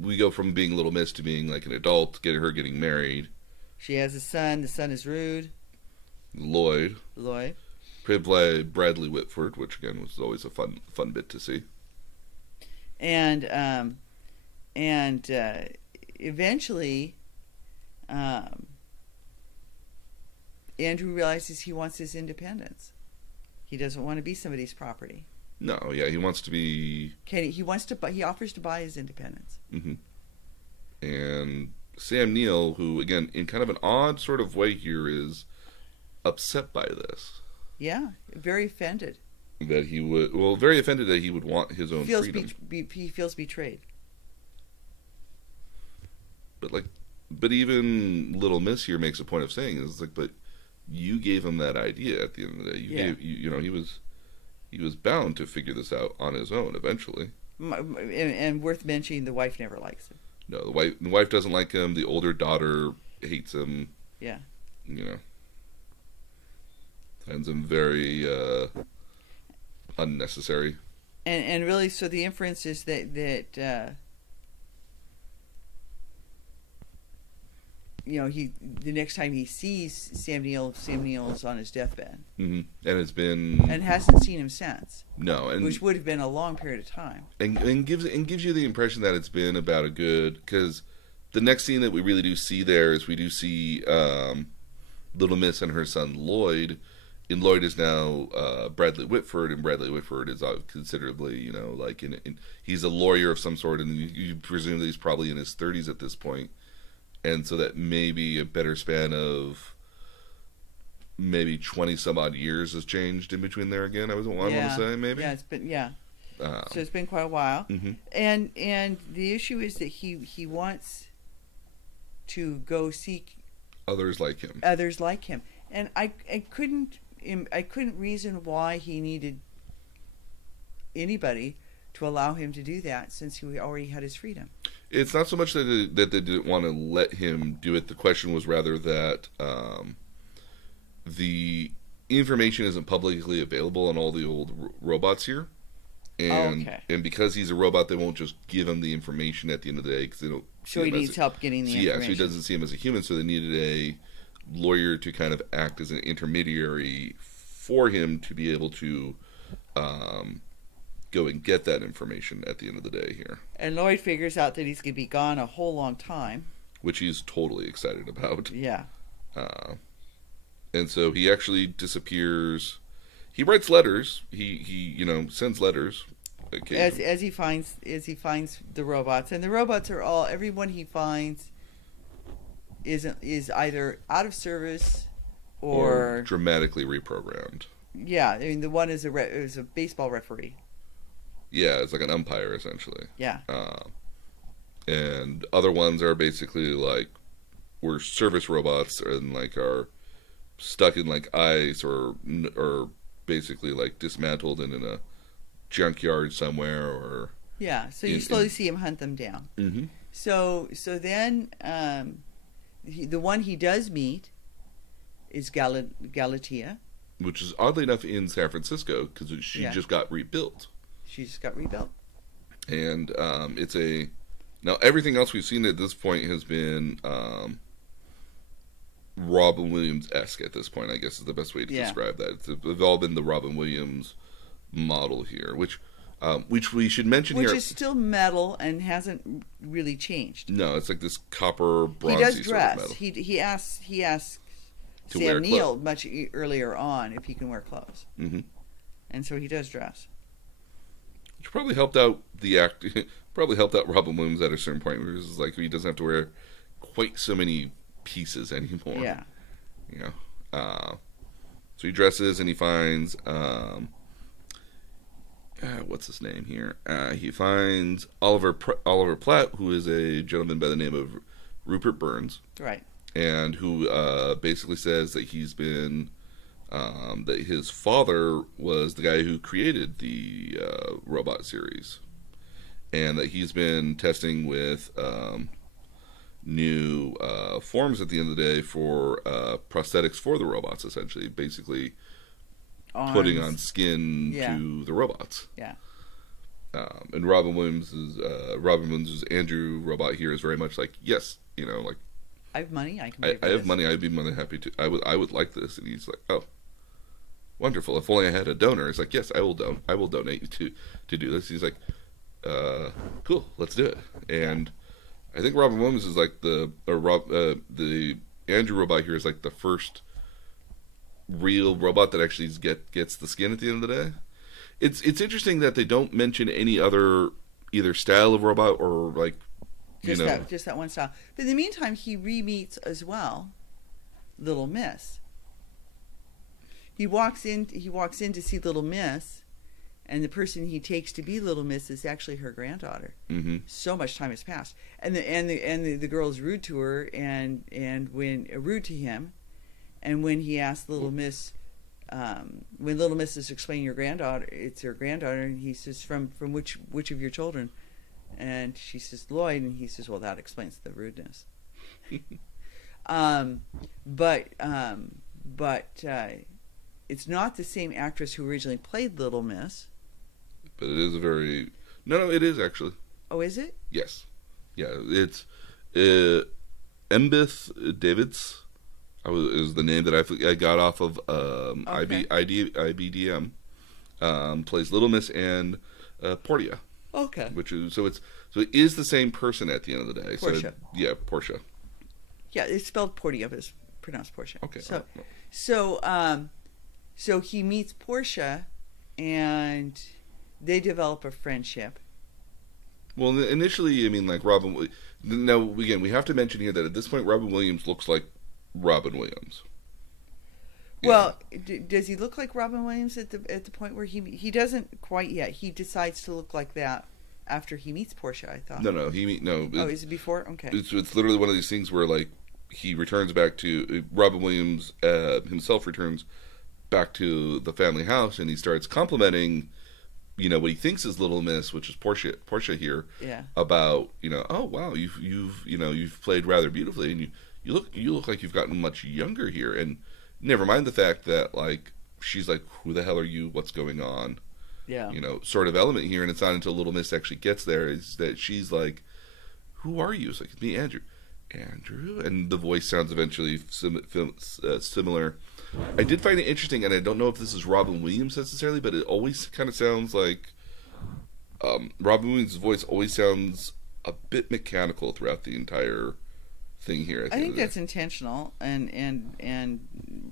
we go from being Little Miss to being an adult, getting married. She has a son. The son is Rude. Lloyd. Played by Bradley Whitford, which again was always a fun bit to see. And eventually, Andrew realizes he wants his independence. He doesn't want to be somebody's property. No, yeah, he wants to be. He offers to buy his independence. Mm-hmm. And Sam Neill, who again, in kind of an odd sort of way here, is upset by this. Yeah, very offended. Very offended that he would want his own freedom. He feels betrayed. But even Little Miss here makes a point of saying but you gave him that idea at the end of the day. He was bound to figure this out on his own eventually. And worth mentioning, the wife never likes him. No, the wife doesn't like him. The older daughter hates him. Yeah. Finds him very unnecessary. And really, so the inference is that the next time he sees Sam Neill is on his deathbed. Mm-hmm. And hasn't seen him since. No, which would have been a long period of time. And gives you the impression that it's been about because the next scene that we really do see there is we do see Little Miss and her son Lloyd. And Lloyd is now Bradley Whitford, and Bradley Whitford is considerably, he's a lawyer of some sort, and you presume that he's probably in his 30s at this point. And so that maybe a better span of maybe 20 some odd years has changed in between there again. I want to say maybe. Yeah, so it's been quite a while. Mm-hmm. And the issue is that he wants to go seek others like him. And I couldn't reason why he needed anybody to allow him to do that, since he already had his freedom. It's not so much that they didn't want to let him do it. The question was rather that the information isn't publicly available on all the old robots here. And because he's a robot, they won't just give him the information at the end of the day, because they don't. So he needs help getting the information. Yeah, so he doesn't see him as a human, so they needed a lawyer to kind of act as an intermediary for him to be able to go and get that information at the end of the day here. And Lloyd figures out that he's going to be gone a whole long time, which he's totally excited about. Yeah. And so he actually disappears. He writes letters. He sends letters as he finds the robots, and the robots are all, everyone he finds is either out of service or dramatically reprogrammed. Yeah, I mean the one is is a baseball referee. Yeah, it's like an umpire essentially. Yeah. And other ones are basically like were service robots and like are stuck in like ice or basically like dismantled and in a junkyard somewhere or yeah. So you slowly see him hunt them down. Mm-hmm. So then the one he does meet is Galatea, which is oddly enough in San Francisco because she just got rebuilt. She just got rebuilt, and it's a now everything else we've seen at this point has been Robin Williams-esque at this point. I guess is the best way to describe that. They've all been the Robin Williams model here, which we should mention here. Which is still metal and hasn't really changed. No, it's like this copper bronzy he does dress. Sort of metal. He asks To Sam wear Neill much earlier on if he can wear clothes, mm-hmm. and so he does dress. Which probably helped out the act. Probably helped out Robin Williams at a certain point where it's like he doesn't have to wear quite so many pieces anymore. Yeah. You know. So he dresses and he finds what's his name here? He finds Oliver Platt, who is a gentleman by the name of Rupert Burns. Right. And who basically says that he's been that his father was the guy who created the robot series, and that he's been testing with new forms at the end of the day for prosthetics for the robots, essentially, basically putting on skin to the robots. Yeah. And Robin Williams' Andrew robot here is very much like, yes, you know, like I have money. I have money. I'd be more than happy to. I would like this. And he's like, oh, wonderful. If only I had a donor. It's like, yes, I will donate to do this. He's like, cool, let's do it. And I think Robin Williams is like the Andrew robot here is like the first real robot that actually gets the skin at the end of the day. It's interesting that they don't mention any other either style of robot or like. Just that one style. But in the meantime, he re-meets as well Little Miss. He walks in to see Little Miss, and the person he takes to be Little Miss is actually her granddaughter. Mm-hmm. So much time has passed, and the girl is rude to her, and when rude to him, and when he asks Little Miss, when Little Miss is explaining your granddaughter, it's her granddaughter, and he says, from which of your children? And she says, Lloyd, and he says, well, that explains the rudeness. But it's not the same actress who originally played Little Miss. But it is no, it is actually. Oh, is it? Yes. Yeah, it's Embeth Davidtz. Is the name that I got off of Okay. IBDM. Plays Little Miss and Portia. Okay. So it is the same person at the end of the day. Portia. So, Portia. Yeah, it's spelled Portia, but it's pronounced Portia. Okay. So he meets Portia, and they develop a friendship. Well, initially, I mean, like Robin. Now, again, we have to mention here that at this point, Robin Williams looks like Robin Williams. Well, does he look like Robin Williams at the point where he doesn't quite yet? He decides to look like that after he meets Portia. I thought. No. Oh, is it before? Okay. It's literally one of these things where like he returns back to Robin Williams himself returns back to the family house, and he starts complimenting, what he thinks is Little Miss, which is Portia here. Yeah. About oh wow, you've played rather beautifully, and you look like you've gotten much younger here, and. Never mind the fact that, like, she's like, who the hell are you? What's going on? Yeah. Sort of element here. And it's not until Little Miss actually gets there is that she's like, who are you? It's like, it's me, Andrew. Andrew? And the voice sounds eventually similar. I did find it interesting, and I don't know if this is Robin Williams necessarily, but it always kind of sounds like Robin Williams' voice always sounds a bit mechanical throughout the entire thing here. I think that's intentional, and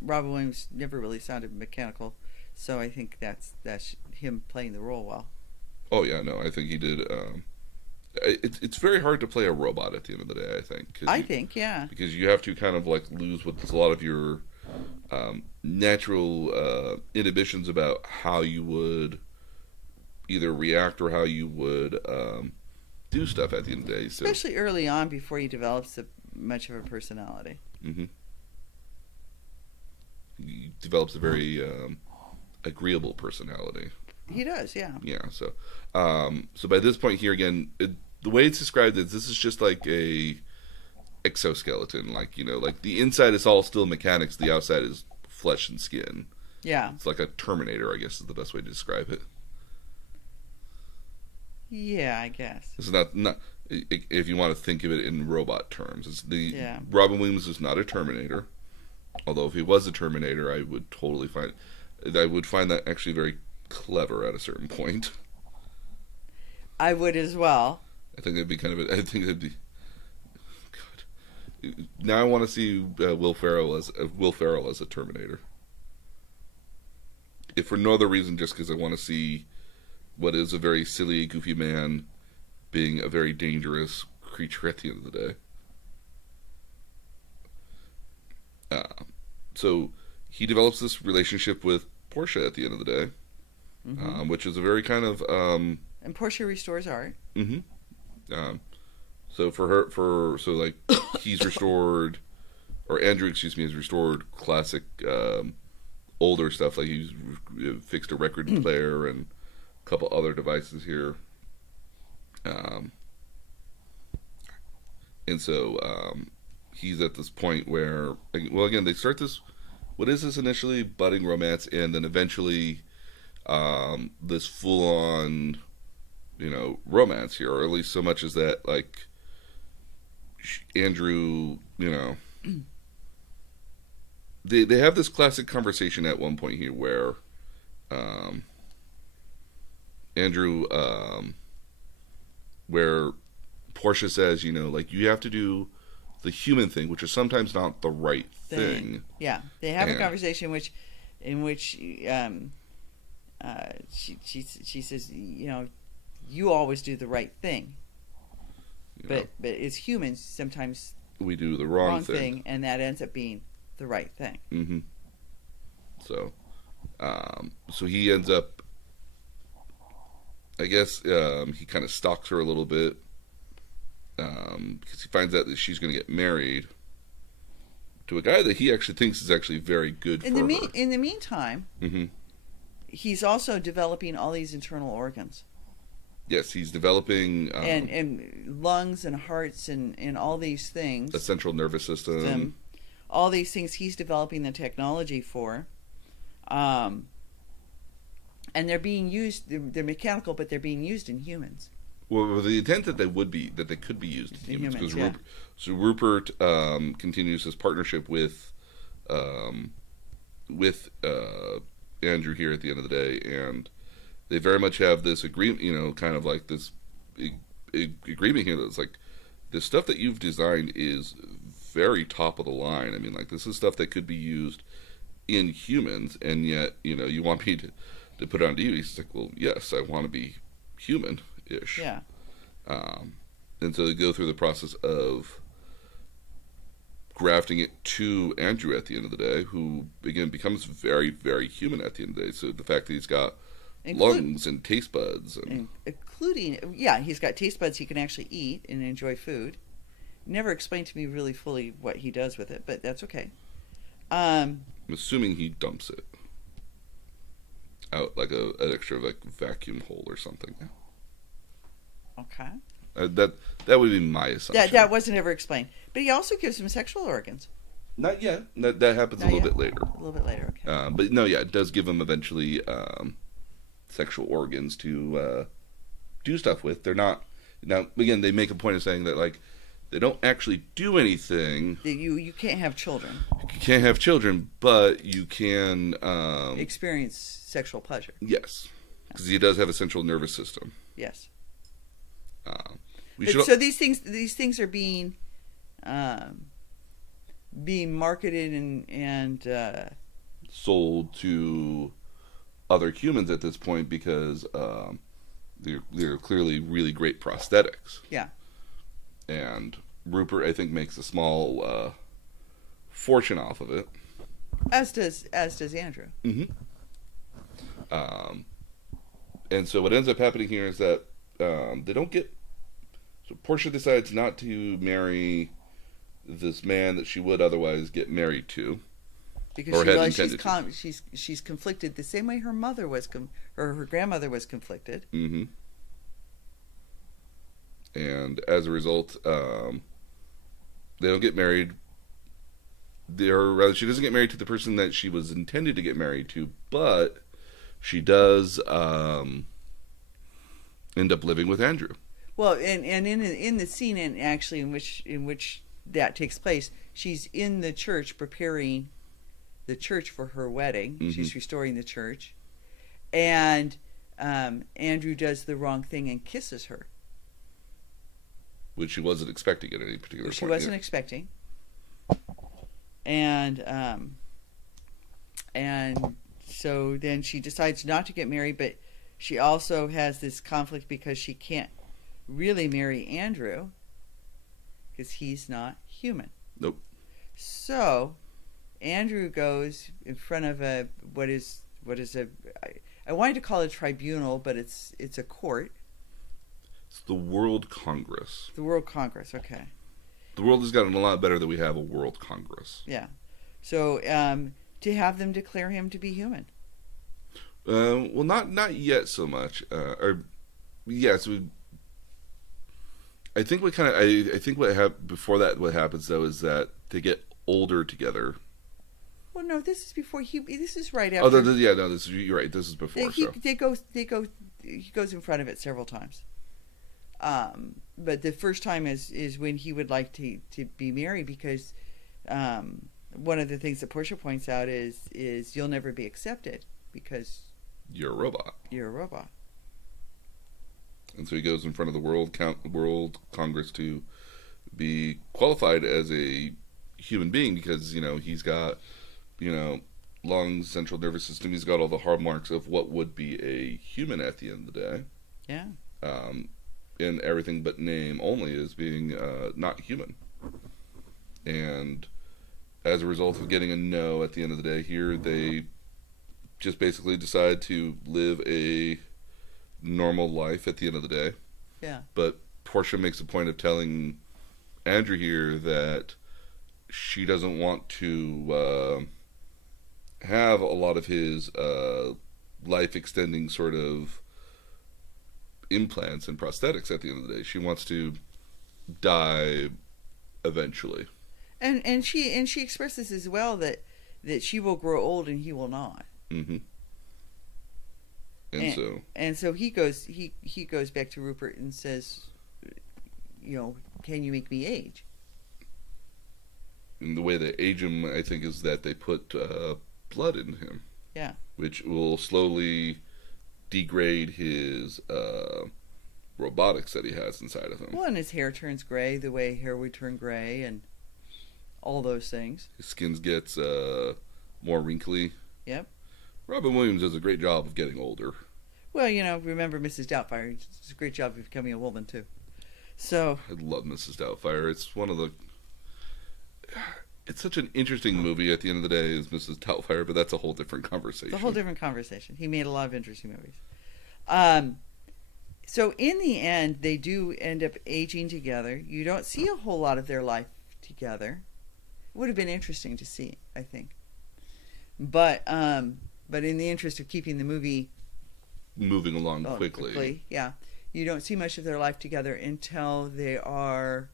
Robin Williams never really sounded mechanical, so I think that's him playing the role well. Oh yeah, no, I think he did. It's very hard to play a robot at the end of the day. I think. Yeah. Because you have to kind of like lose what a lot of your natural inhibitions about how you would either react or how you would do stuff at the end of the day. So, especially early on before he develops much of a personality. mm-hmm. He develops a very agreeable personality. He does, yeah. Yeah. So, so by this point here again, the way it's described is this is just like a exoskeleton. Like, you know, like the inside is all still mechanics, the outside is flesh and skin. Yeah. It's like a Terminator, I guess is the best way to describe it. Yeah, I guess. It's not if you want to think of it in robot terms. It's Yeah. Robin Williams is not a Terminator. Although if he was a Terminator, I would find that actually very clever at a certain point. I would as well. I think it'd be God. Now I want to see Will Ferrell as a Terminator. If for no other reason, just because I want to see what is a very silly, goofy man being a very dangerous creature at the end of the day. So he develops this relationship with Portia at the end of the day, Mm-hmm. Which is a very kind of and Portia restores art. Mm-hmm. So like he's restored, or Andrew, excuse me, has restored classic older stuff. Like he's fixed a record player and a couple other devices here. And so he's at this point where, well, again, they start this. What is this initially? Budding romance, and then eventually this full-on, romance here, or at least so much as that, like, Andrew, they have this classic conversation at one point here where Andrew, where Portia says, like, you have to do the human thing, which is sometimes not the right thing. Yeah, they have a conversation in which she says, you always do the right thing, but as humans, sometimes we do the wrong thing, and that ends up being the right thing. Mm-hmm. So, so he ends up, I guess, he kind of stalks her a little bit. Because he finds out that she's going to get married to a guy that he actually thinks is actually very good for her. In the meantime, mm-hmm. he's also developing all these internal organs. Yes, he's developing... and lungs and hearts and all these things. The central nervous system. All these things he's developing the technology for. And they're being used... They're mechanical, but they're being used in humans. Well, the intent that they could be used in humans, because Rupert continues his partnership with Andrew here at the end of the day, and they very much have this agreement, kind of like this agreement here that's like, the stuff that you've designed is very top of the line. I mean, like, this is stuff that could be used in humans, and yet, you want me to put it onto you. He's like, well, yes, I want to be human. Yeah. And so they go through the process of grafting it to Andrew at the end of the day, who, again, becomes very, very human at the end of the day. So the fact that he's got lungs and taste buds. He's got taste buds he can actually eat and enjoy food. Never explained to me really fully what he does with it, but that's okay. I'm assuming he dumps it out like an extra vacuum hole or something. Okay. That would be my assumption. That wasn't ever explained. But he also gives him sexual organs. Not yet. That happens a little bit later. A little bit later, okay. But no, it does give him eventually sexual organs to do stuff with. They're not... Now, again, they make a point of saying that, like, they don't actually do anything. You can't have children. You can't have children, but you can... experience sexual pleasure. Yes. Because he does have a central nervous system. Yes. So these things are being marketed and sold to other humans at this point because they're clearly really great prosthetics. Yeah. And Rupert, I think, makes a small fortune off of it. As does Andrew. Mm-hmm. And so what ends up happening here is that they don't get. So Portia decides not to marry this man that she would otherwise get married to, because she realized she's conflicted the same way her mother was, her grandmother was conflicted. Mm-hmm. And as a result, they don't get married. Or rather, she doesn't get married to the person that she was intended to get married to, but she does end up living with Andrew. Well, and in the scene, in which that takes place, she's in the church preparing the church for her wedding. Mm-hmm. She's restoring the church, and Andrew does the wrong thing and kisses her, which she wasn't expecting at any particular point. She wasn't expecting, and so then she decides not to get married, but she also has this conflict because she can't really marry Andrew because he's not human. Nope. So Andrew goes in front of I wanted to call it a tribunal, but it's a court. It's the World Congress. The World Congress, okay. The world has gotten a lot better that we have a World Congress. Yeah. So to have them declare him to be human. Well, not yet so much. Yes, I think what before that what happens though is that they get older together. Well, no, this is before this is right after. Oh, you're right. This is before. He goes in front of it several times. But the first time is when he would like to be married, because one of the things that Portia points out is you'll never be accepted because you're a robot. You're a robot. And so he goes in front of the World Congress to be qualified as a human being because, he's got, lungs, central nervous system. He's got all the hallmarks of what would be a human at the end of the day. Yeah. In everything but name only as being not human. And as a result of getting a no at the end of the day here, they just basically decide to live a normal life at the end of the day. Yeah. But Portia makes a point of telling Andrew here that she doesn't want to have a lot of his life-extending sort of implants and prosthetics at the end of the day. She wants to die eventually. And she expresses as well that she will grow old and he will not. Mm-hmm. And so he goes back to Rupert and says, can you make me age? And the way they age him, I think, is that they put blood in him. Yeah. Which will slowly degrade his robotics that he has inside of him. Well, and his hair turns gray the way hair would turn gray and all those things. His skin gets more wrinkly. Yep. Robin Williams does a great job of getting older. Well, remember Mrs. Doubtfire. She does a great job of becoming a woman, too. So I love Mrs. Doubtfire. It's one of the... It's such an interesting movie at the end of the day is Mrs. Doubtfire, but that's a whole different conversation. It's a whole different conversation. He made a lot of interesting movies. So in the end, they do end up aging together. You don't see a whole lot of their life together. It would have been interesting to see, I think. But in the interest of keeping the movie moving along quickly, yeah, you don't see much of their life together until they are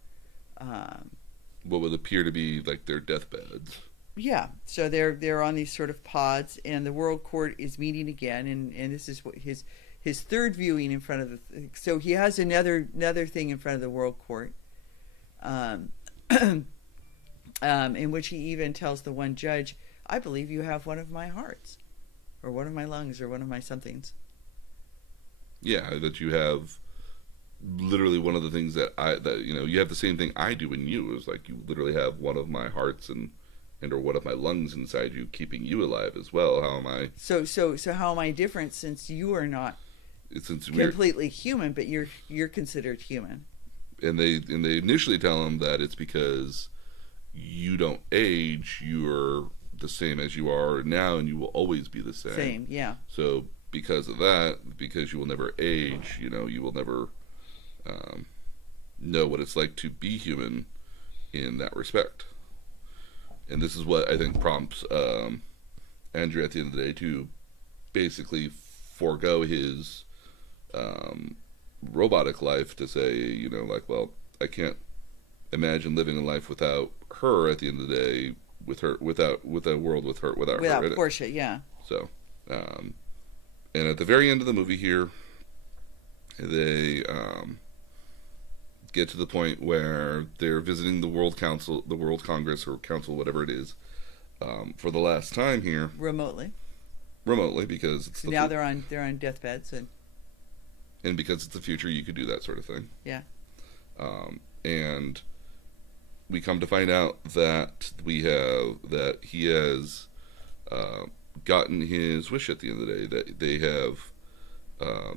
what would appear to be like their deathbeds. Yeah, so they're on these sort of pods, and the World Court is meeting again, and this is what his third viewing in front of the. So he has another thing in front of the World Court, in which he even tells the one judge, "I believe you have one of my hearts, or one of my lungs, or one of my somethings." Yeah, that you have literally one of the things that you have the same thing I do in you. It's like you literally have one of my hearts and or one of my lungs inside you, keeping you alive as well. How am I? So how am I different since you are not completely human, but you're considered human? And they initially tell him that it's because you don't age. You're the same as you are now, and you will always be the same. Same, yeah. So because of that, because you will never age, you will never know what it's like to be human in that respect. And this is what I think prompts Andrew at the end of the day to basically forego his robotic life to say, well, I can't imagine living a life without her at the end of the day, with a world with her without her in it. Portia, yeah. So, and at the very end of the movie here, they get to the point where they're visiting the World Council, the World Congress or Council, whatever it is, for the last time here. Remotely, because it's now they're on deathbeds and because it's the future, you could do that sort of thing. Yeah. And we come to find out that he has gotten his wish at the end of the day. That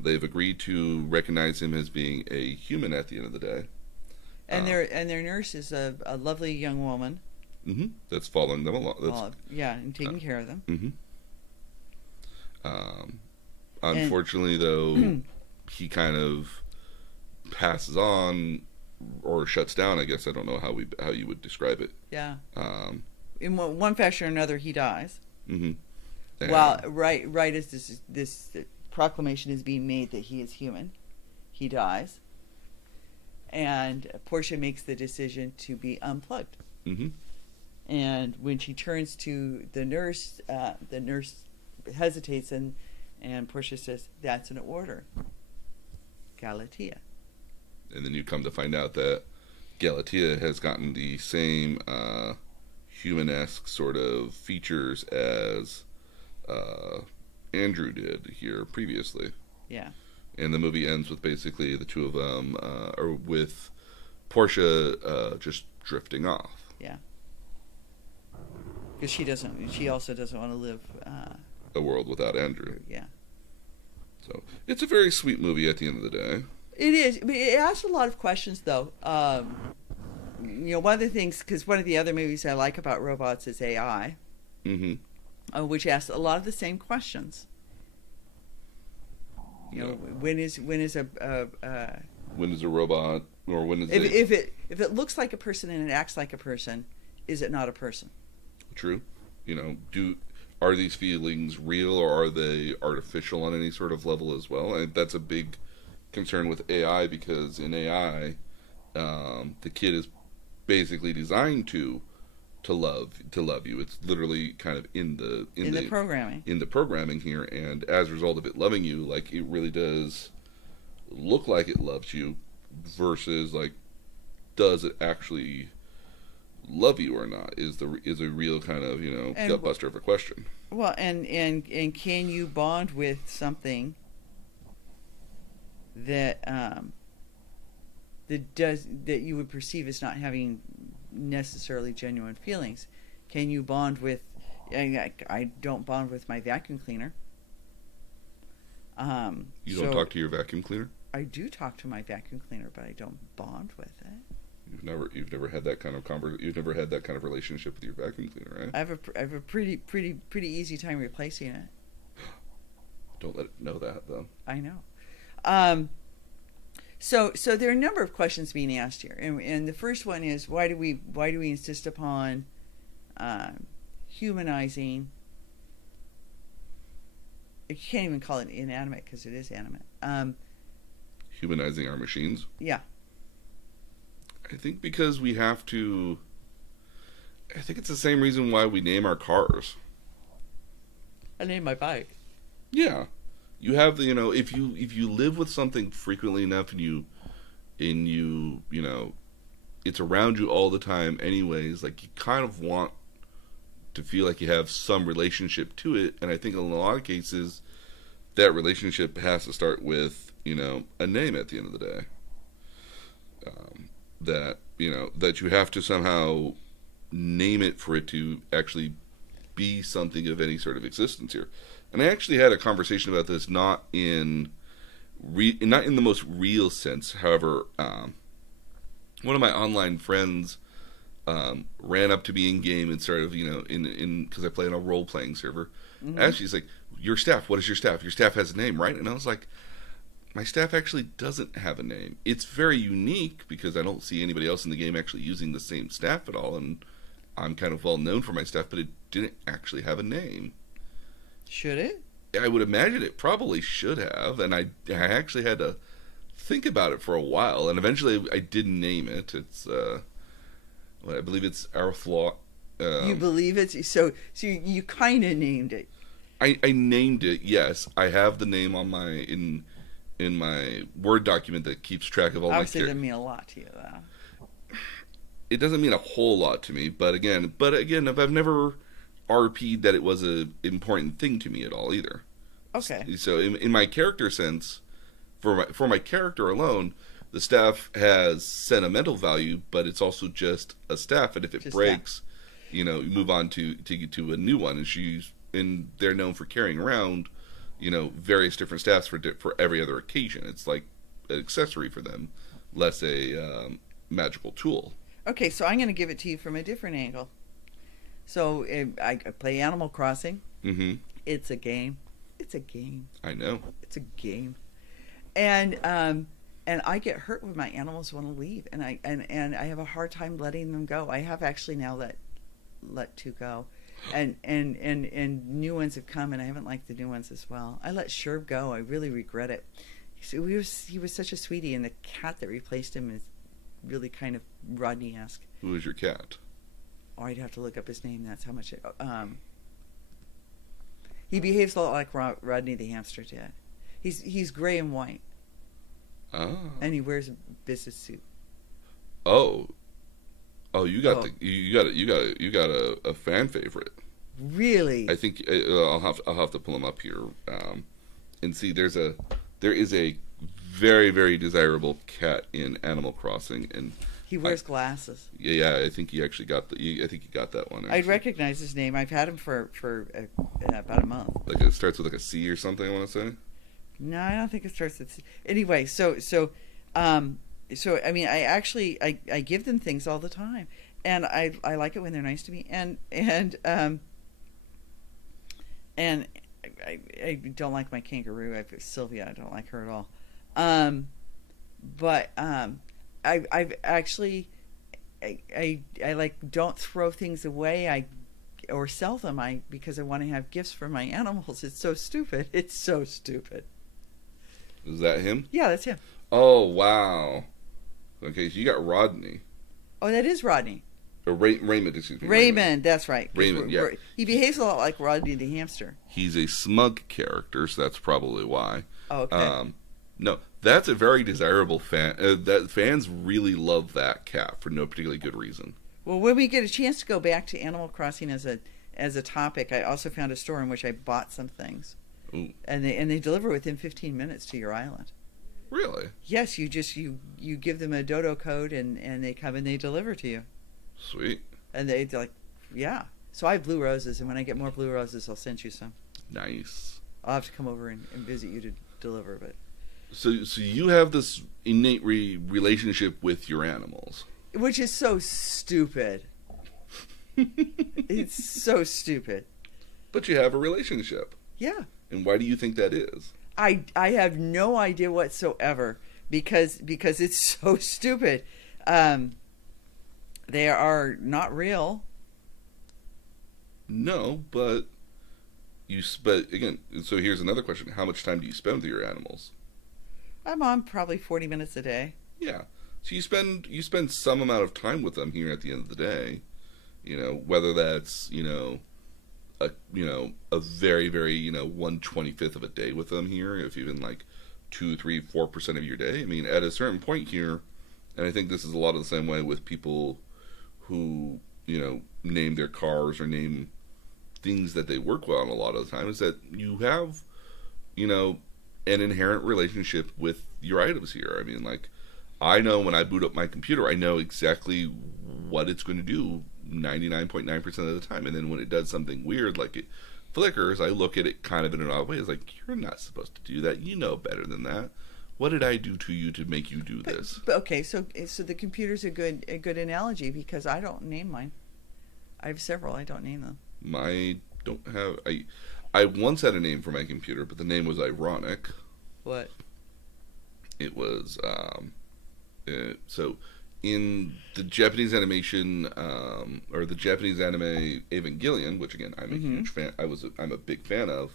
they've agreed to recognize him as being a human at the end of the day. And their nurse is a lovely young woman. Mm-hmm. That's following them along. And taking care of them. Mm-hmm. Unfortunately, though, he kind of passes on or shuts down. I guess I don't know how you would describe it. Yeah. In one fashion or another, he dies. Mm-hmm. Well, right as this proclamation is being made that he is human, he dies, and Portia makes the decision to be unplugged. Mm-hmm. And when she turns to the nurse hesitates, and Portia says, "That's an order, Galatea." And then you come to find out that Galatea has gotten the same human-esque sort of features as Andrew did here previously. Yeah. And the movie ends with basically the two of them, or with Portia just drifting off. Yeah. Because she also doesn't want to live a world without Andrew. Yeah. So it's a very sweet movie at the end of the day. It is. It asks a lot of questions, though. One of the things, because one of the other movies I like about robots is AI, which asks a lot of the same questions. When is a robot, or when is if it looks like a person and it acts like a person, is it not a person? True. Are these feelings real, or are they artificial on any sort of level as well? And that's a big concern with AI, because in AI, the kid is basically designed to love you. It's literally kind of in the programming here, and as a result of it loving you, like, it really does look like it loves you, versus like, does it actually love you or not? Is a real kind of gut buster of a question. Well, and can you bond with something that that you would perceive as not having necessarily genuine feelings? Can you bond with? I don't bond with my vacuum cleaner. You don't talk to your vacuum cleaner? I do talk to my vacuum cleaner, but I don't bond with it. You've never had that kind of you've never had that kind of relationship with your vacuum cleaner, right? I have a pretty easy time replacing it. Don't let it know that, though. I know. So there are a number of questions being asked here, and the first one is, why do we insist upon humanizing? You can't even call it inanimate, because it is animate. Humanizing our machines? Yeah. I think because we have to. I think it's the same reason why we name our cars. I name my bike. Yeah. You have the, if you live with something frequently enough, and it's around you all the time anyways, like, you kind of want to feel like you have some relationship to it. And I think in a lot of cases that relationship has to start with, a name at the end of the day. That you have to somehow name it for it to actually be something of any sort of existence here. And I actually had a conversation about this, not in the most real sense. However, one of my online friends ran up to me in game and started, in because I play on a role playing server. Mm-hmm. Actually, he's like, "Your staff. What is your staff? Your staff has a name, right?" And I was like, "My staff actually doesn't have a name. It's very unique because I don't see anybody else in the game actually using the same staff at all, and I'm kind of well known for my staff, but it didn't actually have a name." Should it? I would imagine it probably should have, and I actually had to think about it for a while, and eventually I did name it. It's I believe it's our flaw. You believe it? So you kind of named it. I named it. Yes, I have the name on my in my Word document that keeps track of all Obviously, my. Obviously, it doesn't mean a lot to you, though. It doesn't mean a whole lot to me, but again, if I've never RP'd that it was a important thing to me at all either. Okay. So in my character sense, for my character alone, the staff has sentimental value, but it's also just a staff, and if it breaks, you move on to a new one. And they're known for carrying around, various different staffs for every other occasion. It's like an accessory for them, less a magical tool. Okay, so I'm going to give it to you from a different angle. So I play Animal Crossing. Mm-hmm. It's a game. It's a game. I know. It's a game. And I get hurt when my animals want to leave, and I have a hard time letting them go. I have actually now let two go, and new ones have come, and I haven't liked the new ones as well. I let Sherb go. I really regret it. He was such a sweetie, and the cat that replaced him is really kind of Rodney-esque. Who is your cat? Oh, I'd have to look up his name. That's how much he behaves a lot like Rodney the hamster did. He's gray and white. Oh. And he wears a business suit. Oh, you got a fan favorite. Really? I think I'll have to pull him up here and see. There is a very, very desirable cat in Animal Crossing, and he wears glasses. Yeah, I think he actually got I think he got that one. Actually. I'd recognize his name. I've had him for about a month. Like it starts with like a C or something. I want to say. No, I don't think it starts with C. Anyway, so I mean, I give them things all the time, and I like it when they're nice to me, and I don't like my kangaroo. Sylvia, I don't like her at all. But I've actually I like don't throw things away. Or sell them. Because I want to have gifts for my animals. It's so stupid. It's so stupid. Is that him? Yeah, that's him. Oh wow. Okay, so you got Rodney. Oh, that is Rodney. Or Raymond, excuse me. Raymond, that's right. Raymond, yeah. He behaves a lot like Rodney the hamster. He's a smug character, so that's probably why. Oh, okay. No, that's a very desirable fan. That fans really love that cat for no particularly good reason. Well, when we get a chance to go back to Animal Crossing as a topic, I also found a store in which I bought some things. Ooh. And they deliver within 15 minutes to your island. Really? Yes, you give them a dodo code and they come and they deliver to you. Sweet. And they're like, yeah. So I have blue roses, and when I get more blue roses, I'll send you some. Nice. I'll have to come over and visit you to deliver, but. So you have this innate relationship with your animals. Which is so stupid. It's so stupid. But you have a relationship. Yeah. And why do you think that is? I have no idea whatsoever because it's so stupid. They are not real. No, but again, so here's another question. How much time do you spend with your animals? I'm on probably 40 minutes a day. Yeah. So you spend some amount of time with them here at the end of the day. Whether that's, a very, very, 1/25th of a day with them here, if even like 2, 3, 4% of your day. I mean, at a certain point here, and I think this is a lot of the same way with people who, name their cars or name things that they work with on a lot of the time, is that you have, an inherent relationship with your items here. I mean, like, I know when I boot up my computer, I know exactly what it's going to do 99.9% of the time. And then when it does something weird, like it flickers, I look at it kind of in an odd way. It's like, you're not supposed to do that. You know better than that. what did I do to you to make you do this? But okay, so the computer's a good analogy because I don't name mine. I have several. I don't name them. I don't have. I once had a name for my computer, but the name was ironic. What? It was so in the Japanese animation or the Japanese anime Evangelion, which again I'm a huge fan. I'm a big fan of.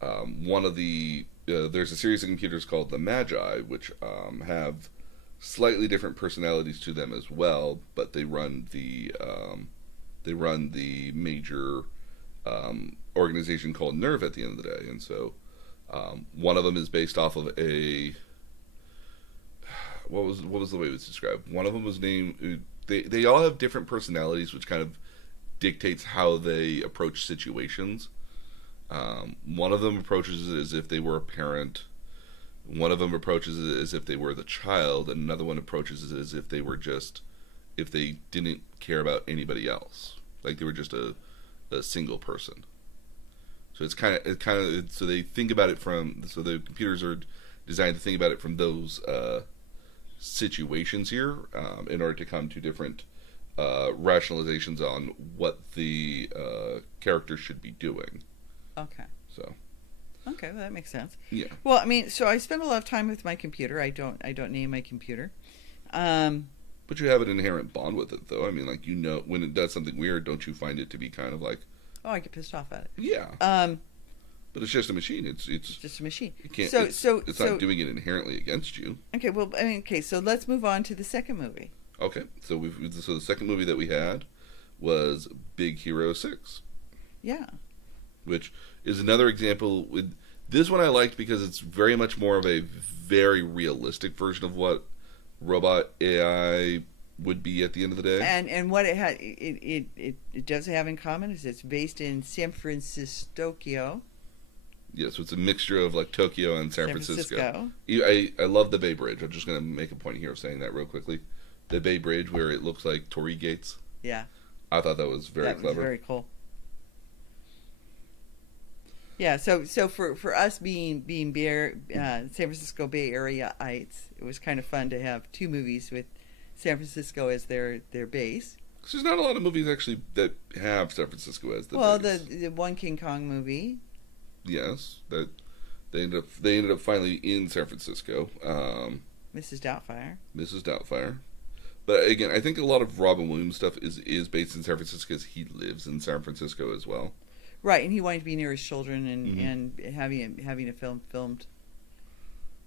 One of the there's a series of computers called the Magi, which have slightly different personalities to them as well, but they run the major organization called Nerve at the end of the day, and so one of them is based off of a what was the way it was described? One of them was named. They all have different personalities, which kind of dictates how they approach situations. One of them approaches it as if they were a parent. One of them approaches it as if they were the child, and another one approaches it as if they were if they didn't care about anybody else, like they were just a single person. So so they think about it so the computers are designed to think about it from those situations here in order to come to different rationalizations on what the character should be doing. Okay. So. Okay, well, that makes sense. Yeah. Well, I mean, so I spend a lot of time with my computer. I don't name my computer. But you have an inherent bond with it, though. I mean, like, when it does something weird, don't you find it to be kind of like? Oh, I get pissed off at it. Yeah. But it's just a machine. It's just a machine. You can't. So it's not doing it inherently against you. Okay. Well, I mean, okay. So let's move on to the second movie. Okay. So the second movie that we had was Big Hero 6. Yeah. Which is another example. With this one I liked because it's very much more of a very realistic version of what robot AI would be at the end of the day. And what it does have in common is it's based in San Francisco. Yeah, so it's a mixture of like Tokyo and San Francisco. I love the Bay Bridge. I'm just going to make a point here of saying that real quickly. The Bay Bridge where it looks like Torii Gates. Yeah. I thought that was very clever. Was very cool. Yeah, so for us being San Francisco Bay Area-ites, it was kind of fun to have two movies with San Francisco as their base. Because there's not a lot of movies actually that have San Francisco as the base. Well, the one King Kong movie. Yes, that they ended up finally in San Francisco. Mrs. Doubtfire. But again, I think a lot of Robin Williams stuff is based in San Francisco because he lives in San Francisco as well. Right, and he wanted to be near his children, and having a film filmed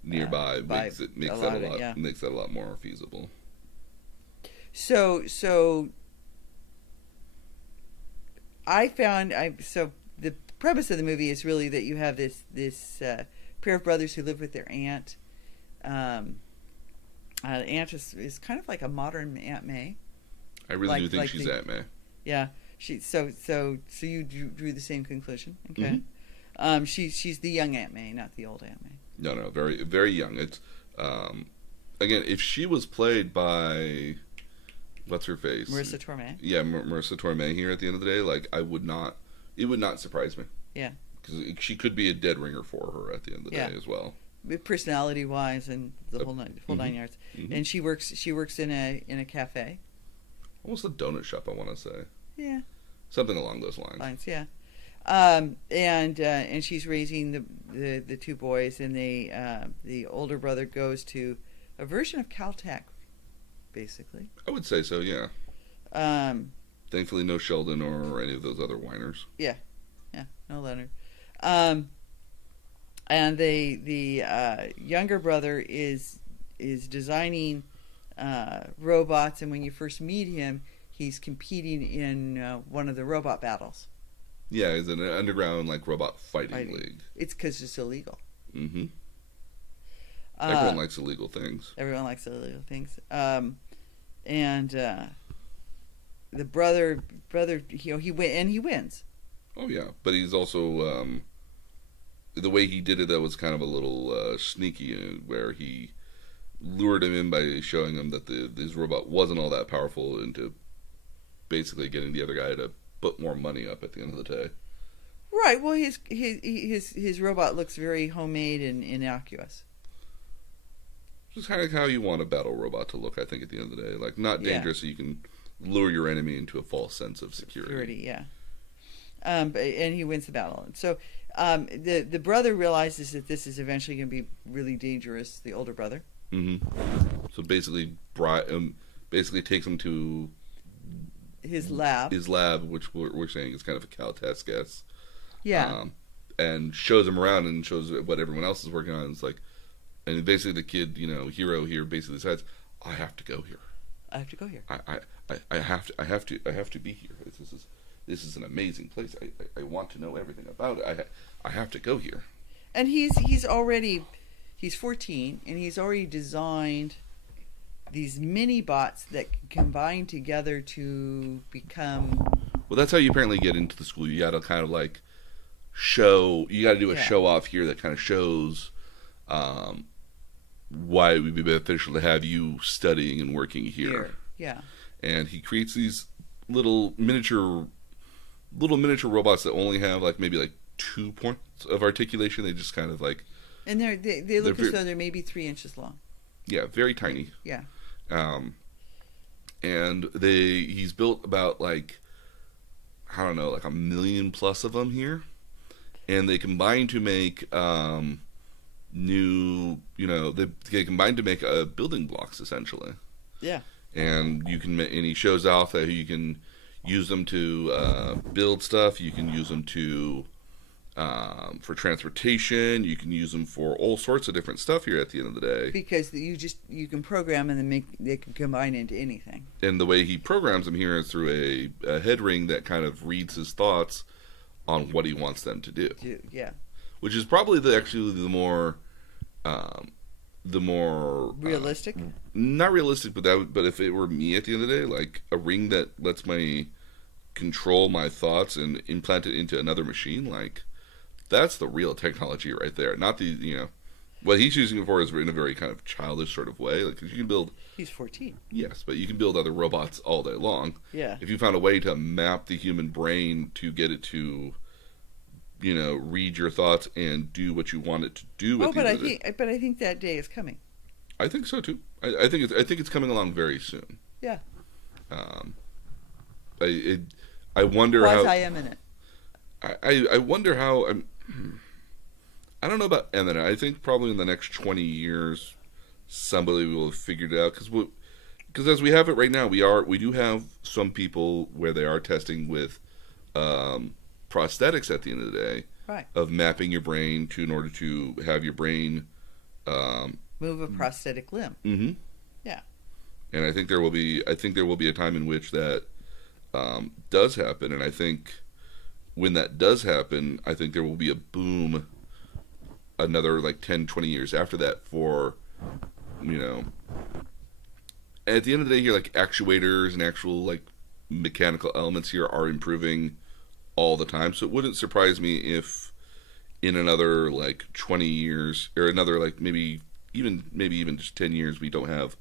nearby makes that a lot more feasible. So the premise of the movie is really that you have this pair of brothers who live with their aunt. The aunt is kind of like a modern Aunt May. I really do think she's Aunt May. Yeah. So you drew the same conclusion, okay? Mm-hmm. She's the young Aunt May, not the old Aunt May. No, very very young. It's again, if she was played by what's her face, Marissa Tomei. Yeah, Marissa Tomei here at the end of the day, like it would not surprise me. Yeah, because she could be a dead ringer for her at the end of the day as well, personality wise and the whole nine yards. Mm-hmm. And she works in a cafe, almost a donut shop, I want to say. Yeah, something along those lines. Yeah, and she's raising the two boys, and the older brother goes to a version of Caltech, basically. I would say so. Yeah. Thankfully, no Sheldon or any of those other whiners. Yeah, no Leonard. And the younger brother is designing robots, and when you first meet him, he's competing in one of the robot battles. Yeah, he's in an underground robot fighting league. It's because it's illegal. Mm-hmm. Everyone likes illegal things. And the brother, he wins. Oh yeah, but he's also the way he did it. That was kind of a little sneaky, where he lured him in by showing him that this robot wasn't all that powerful, into basically getting the other guy to put more money up at the end of the day. Right. Well, his robot looks very homemade and innocuous. Just kind of how you want a battle robot to look, I think, at the end of the day. Like, not dangerous, so you can lure your enemy into a false sense of security. Yeah. And he wins the battle. And so the brother realizes that this is eventually going to be really dangerous, the older brother. Mm-hmm. So basically takes him to his lab, which we're saying is kind of a Cal test guess. Yeah. And shows him around and shows what everyone else is working on. It's like, and basically the kid, Hiro here basically says, I have to go here. I have to go here. I have to be here. This is an amazing place. I want to know everything about it. I have to go here. And he's 14, and he's already designed these mini bots that can combine together to become. Well, that's how you apparently get into the school. You got to kind of like show. You got to do a show off here that kind of shows why it would be beneficial to have you studying and working here. Yeah. And he creates these little miniature robots that only have maybe 2 points of articulation. They just kind of and they look as though they're maybe 3 inches long. Yeah, very tiny. Yeah. And he's built about I don't know, 1 million plus of them here, and they combine to make new, they combine to make building blocks essentially. Yeah. And he shows off that you can use them to build stuff. You can use them for transportation. You can use them for all sorts of different stuff here at the end of the day. Because you can program and then they can combine into anything. And the way he programs them here is through a head ring that kind of reads his thoughts on what he wants them to do. Yeah. Which is probably the more realistic. Not realistic, but if it were me at the end of the day, a ring that lets me control my thoughts and implant it into another machine, that's the real technology right there. Not the what he's using it for is in a very kind of childish sort of way. Because you can build. He's 14. Yes, but you can build other robots all day long. Yeah. If you found a way to map the human brain to get it to, read your thoughts and do what you want it to do. But I think that day is coming. I think so too. I think it's coming along very soon. Yeah. I wonder how. I am in it. I wonder how. I don't know about eminent. I think probably in the next 20 years, somebody will have figured it out. Because as we have it right now, we do have some people where they are testing with prosthetics at the end of the day, right? Of mapping your brain in order to have your brain move a prosthetic limb. Mm-hmm. Yeah. And I think there will be a time in which that does happen, and I think when that does happen, I think there will be a boom another 10, 20 years after that for, at the end of the day here, actuators and actual mechanical elements here are improving all the time. So it wouldn't surprise me if in another 20 years or another maybe even just 10 years we don't have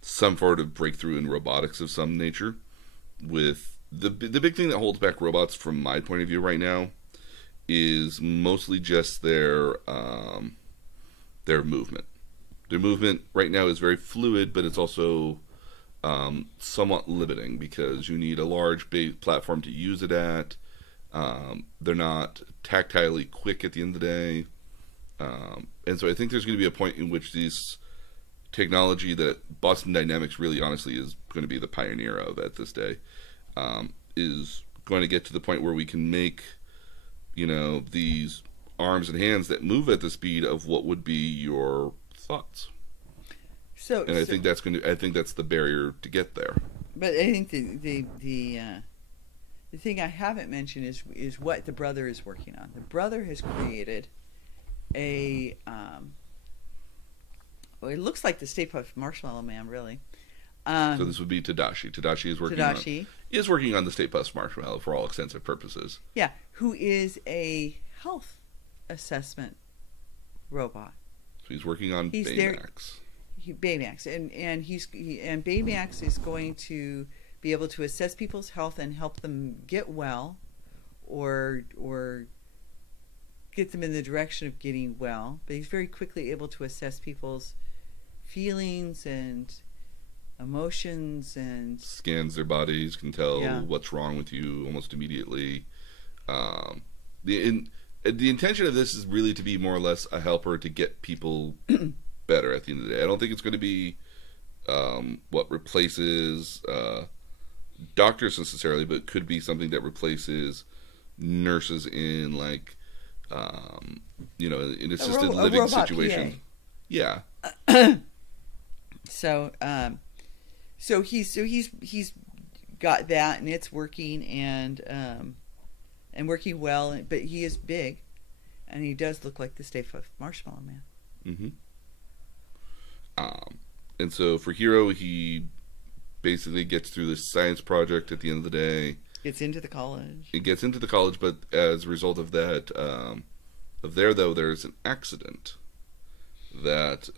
some sort of breakthrough in robotics of some nature. With the big thing that holds back robots from my point of view right now is mostly just their movement. Their movement right now is very fluid, but it's also somewhat limiting because you need a large platform to use it at. They're not tactilely quick at the end of the day. And so I think there's going to be a point in which this technology that Boston Dynamics really honestly is going to be the pioneer of at this day is going to get to the point where we can make these arms and hands that move at the speed of what would be your thoughts. I think that's the barrier to get there. But I think the thing I haven't mentioned is what the brother is working on. The brother has created a it looks like the Stay Puft Marshmallow Man, really. So this would be Tadashi. Tadashi is working on the Stay Puft Marshmallow for all extensive purposes. Yeah, who is a health assessment robot. So he's working on Baymax. Baymax, and Baymax is going to be able to assess people's health and help them get well, or get them in the direction of getting well. But he's very quickly able to assess people's feelings and emotions and scans their bodies, can tell Yeah. what's wrong with you almost immediately. The intention of this is really to be more or less a helper to get people better at the end of the day. I don't think it's going to be what replaces doctors necessarily, but it could be something that replaces nurses in, like, in assisted living robot situation. PA. Yeah. So he's got that, and it's working, and working well. But he is big, and he does look like the Stay Puft Marshmallow Man. Mm-hmm. And so for Hiro, he basically gets through this science project at the end of the day. Gets into the college. He gets into the college, but as a result of that, there's an accident that,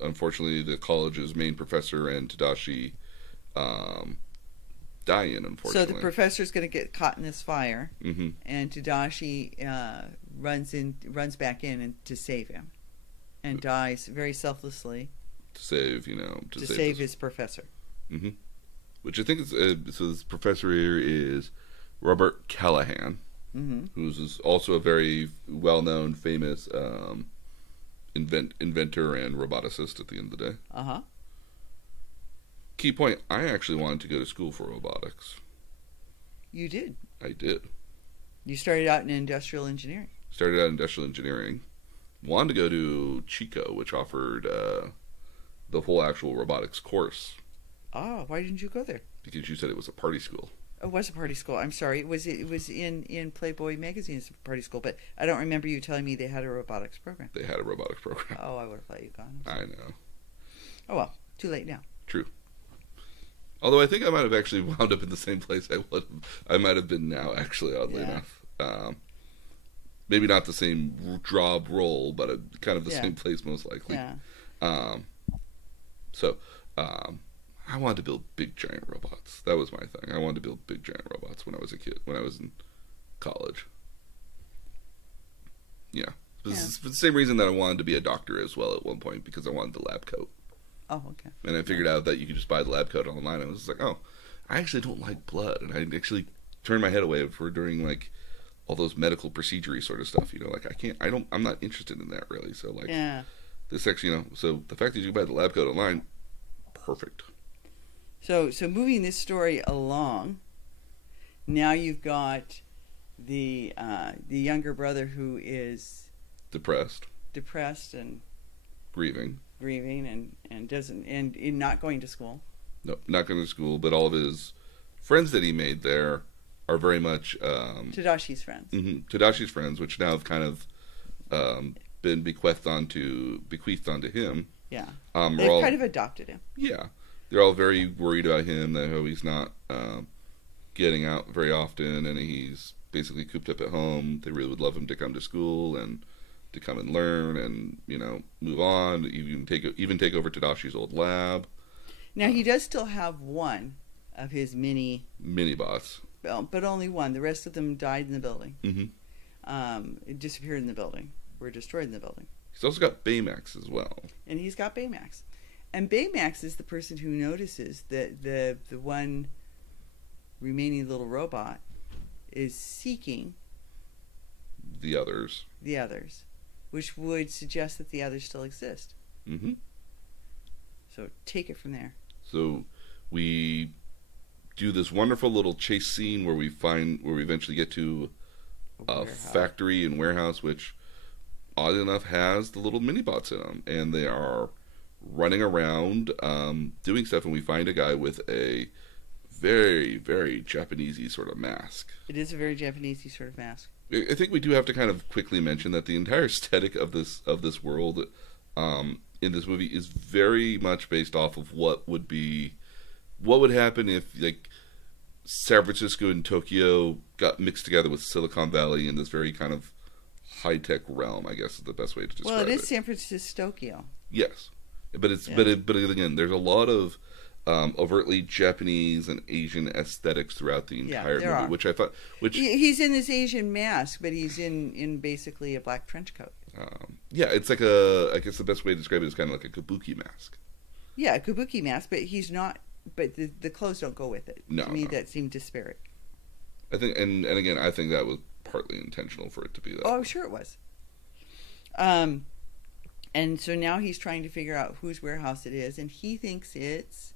unfortunately, the college's main professor and Tadashi die in, unfortunately. So the professor's going to get caught in this fire, Mm-hmm. and Tadashi runs back in to save him, and dies very selflessly To save his professor. Mm-hmm. Which I think is so. This professor here is Robert Callaghan, Mm-hmm. who's also a very well-known, famous inventor and roboticist at the end of the day. Uh-huh. Key point, I actually wanted to go to school for robotics. You did. I did. You started out in industrial engineering. Started out in industrial engineering. Wanted to go to Chico, which offered the whole actual robotics course. Oh, why didn't you go there? Because you said it was a party school. It was a party school. I'm sorry. It was in Playboy magazine as a party school, but I don't remember you telling me they had a robotics program. They had a robotics program. Oh, I would have let you gone. I know. Oh well, too late now. True. Although I think I might have actually wound up in the same place I might have been now, actually, oddly enough. Maybe not the same job role, but kind of the same place, most likely. Yeah. I wanted to build big, giant robots. That was my thing. I wanted to build big, giant robots when I was a kid, when I was in college. Yeah. It's for the same reason that I wanted to be a doctor as well at one point, because I wanted the lab coat. Oh, okay. And I figured out that you could just buy the lab coat online. I was just like, oh, I actually don't like blood. And I actually turned my head away for during, like, all those medical procedure-y sort of stuff, like, I'm not interested in that, really. So, like, this actually, so the fact that you can buy the lab coat online, perfect. So moving this story along, now you've got the younger brother who is depressed and grieving and doesn't and not going to school. No, not going to school, but all of his friends that he made there are very much Tadashi's friends. Mm-hmm, Tadashi's friends, which now have kind of been bequeathed onto him. Yeah, they've kind of adopted him. Yeah, they're all very worried about him, that he's not getting out very often, and he's basically cooped up at home. They really would love him to come to school and to come and learn and move on, even take over Tadashi's old lab. Now he does still have one of his mini bots, but only one. The rest of them died in the building. Mm-hmm. It disappeared in the building. Were destroyed in the building. He's also got Baymax as well. And he's got Baymax. And Baymax is the person who notices that the one remaining little robot is seeking the others, which would suggest that the others still exist. Mm-hmm. So take it from there. So we do this wonderful little chase scene where we eventually get to a factory and warehouse, which oddly enough has the little mini bots in them, and they are running around doing stuff, and we find a guy with a very, very Japanesey sort of mask. It is a very Japanesey sort of mask. I think we do have to kind of quickly mention that the entire aesthetic of this world in this movie is very much based off of what would happen if, like, San Francisco and Tokyo got mixed together with Silicon Valley in this very kind of high-tech realm, I guess is the best way to describe it. Well, it is San Francisco, Tokyo. Yes. But again, there's a lot of overtly Japanese and Asian aesthetics throughout the entire movie, which I thought, he's in this Asian mask, but he's in basically a black trench coat. Yeah, it's like I guess the best way to describe it is kind of like a kabuki mask. Yeah, a kabuki mask, but he's not. But the clothes don't go with it. No, to me, no. that seemed disparate. I think, and again, I think that was partly intentional for it to be that. Oh, I'm sure it was. And so now he's trying to figure out whose warehouse it is, and he thinks it's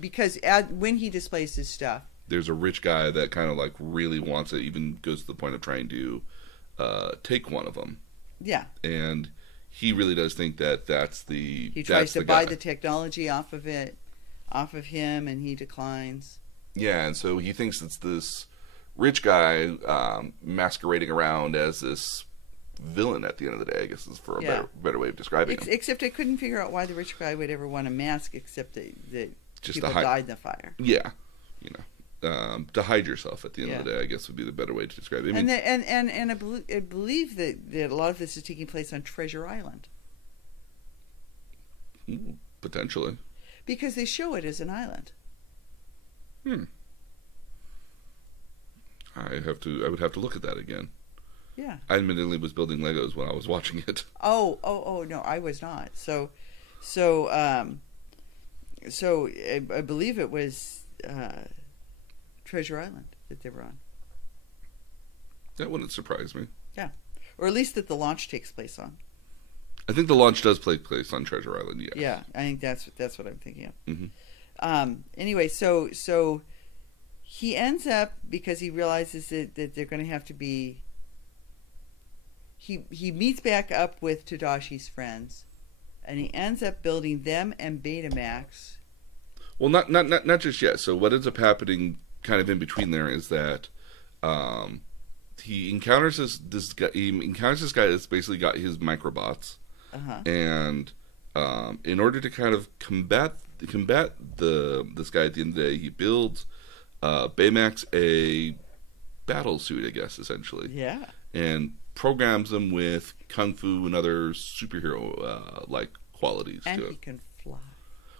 because when he displays his stuff, there's a rich guy that kind of like really wants it, even goes to the point of trying to take one of them. Yeah. And he really does think that that's the. He tries to buy the technology off of him, and he declines. Yeah, and so he thinks it's this rich guy masquerading around as this villain at the end of the day, I guess is for a better way of describing him. Except I couldn't figure out why the rich guy would ever want a mask, except that just people died in the fire. Yeah, to hide yourself at the end of the day, I guess would be the better way to describe it. And I believe that a lot of this is taking place on Treasure Island. Potentially. Because they show it as an island. I would have to look at that again. Yeah. I admittedly was building Legos when I was watching it. Oh no, I was not. So I believe it was Treasure Island that they were on. That wouldn't surprise me. Yeah. Or at least that the launch takes place on. I think the launch does take place on Treasure Island, yes. Yeah, I think that's what I'm thinking of. Mm-hmm. Anyway, so he ends up, because he realizes that they're going to have to be... He meets back up with Tadashi's friends, and he ends up building them and Baymax. Well, not just yet. So what ends up happening kind of in between there is that he encounters this guy. He encounters this guy that's basically got his microbots, and in order to kind of combat this guy at the end of the day, he builds Baymax a battle suit, I guess, essentially. Yeah. And programs them with kung fu and other superhero like qualities. And he can fly.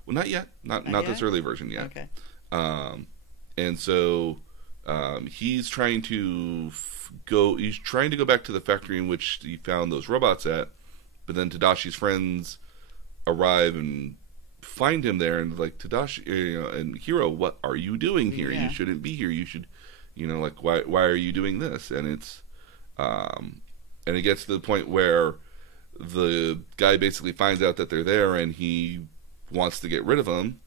Well, not yet. Not this early version yet. Okay. And so he's trying to go. He's trying to go back to the factory in which he found those robots at. But then Tadashi's friends arrive and find him there, and like, Tadashi, and Hiro, what are you doing here? Yeah. You shouldn't be here. You should, like, why are you doing this? And it's and it gets to the point where the guy basically finds out that they're there, and he wants to get rid of them.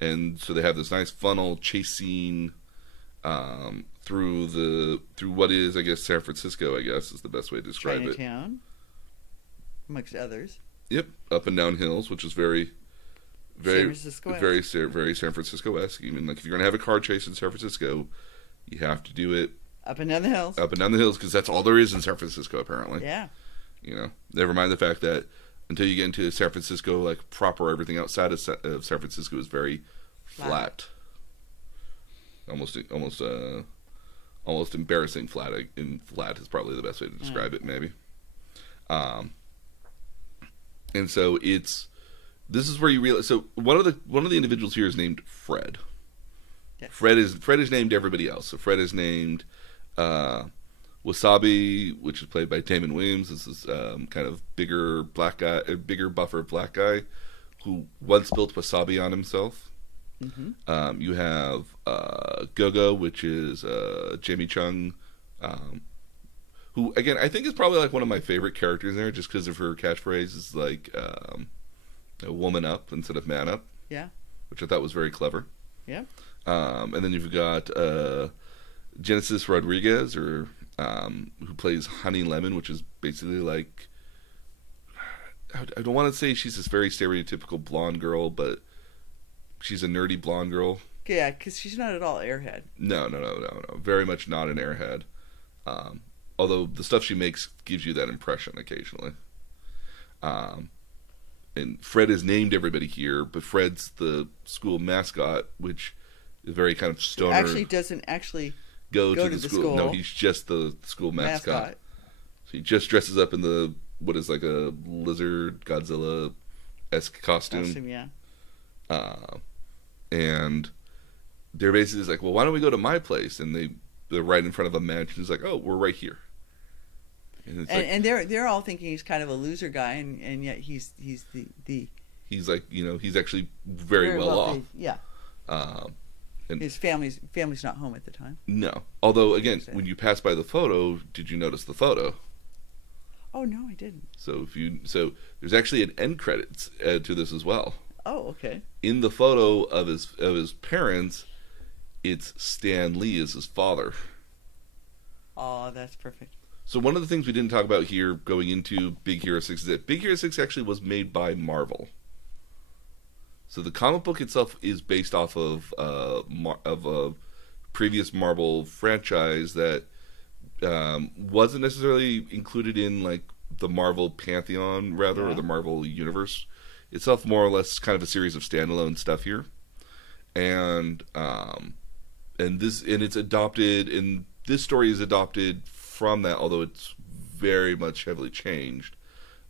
And so they have this nice funnel chase scene through what is, I guess, San Francisco, I guess is the best way to describe Chinatown, amongst others. Yep, up and down hills, which is very San very San Francisco-esque. Even like if you're gonna have a car chase in San Francisco, you have to do it up and down the hills. Up and down the hills, because that's all there is in San Francisco, apparently. Yeah. Never mind the fact that until you get into San Francisco, like proper, everything outside of San Francisco is very flat. Almost embarrassing flat. And flat is probably the best way to describe it, maybe. And so this is where you realize. So one of the individuals here is named Fred. Yes. Fred is named everybody else. So Fred is named Wasabi, which is played by Damon Williams. This is kind of bigger black guy, a bigger buffer black guy who once built wasabi on himself. Mm-hmm. You have Gogo, which is Jamie Chung, who again I think is probably like one of my favorite characters there, just because of her catchphrase is like "woman up" instead of "man up." Yeah, which I thought was very clever. Yeah. And then you've got Genesis Rodriguez, who plays Honey Lemon, which is basically like, I don't want to say she's this very stereotypical blonde girl, but she's a nerdy blonde girl. Yeah, because she's not at all airhead. No. Very much not an airhead. Although the stuff she makes gives you that impression occasionally. And Fred has named everybody here, but Fred's the school mascot, which is very kind of stoner. Actually, doesn't actually go to the school. No, he's just the school mascot. So he just dresses up in what is like a lizard Godzilla-esque costume. Yeah. And they're basically like, well, why don't we go to my place? And they're right in front of a mansion. He's like, oh, we're right here. And it's and they're all thinking he's kind of a loser guy, and yet he's the he's like, he's actually very well off. Yeah. And his family's not home at the time. No. Although, again, when you pass by the photo, did you notice the photo? Oh, no, I didn't. So there's actually an end credits to this as well. Oh, okay. In the photo of his parents, it's Stan Lee as his father. Oh, that's perfect. So one of the things we didn't talk about here going into Big Hero 6 is that Big Hero 6 actually was made by Marvel. So the comic book itself is based off of a previous Marvel franchise that wasn't necessarily included in like the Marvel pantheon, or the Marvel universe itself. More or less, kind of a series of standalone stuff here, and it's adopted. And this story is adopted from that, although it's very much heavily changed.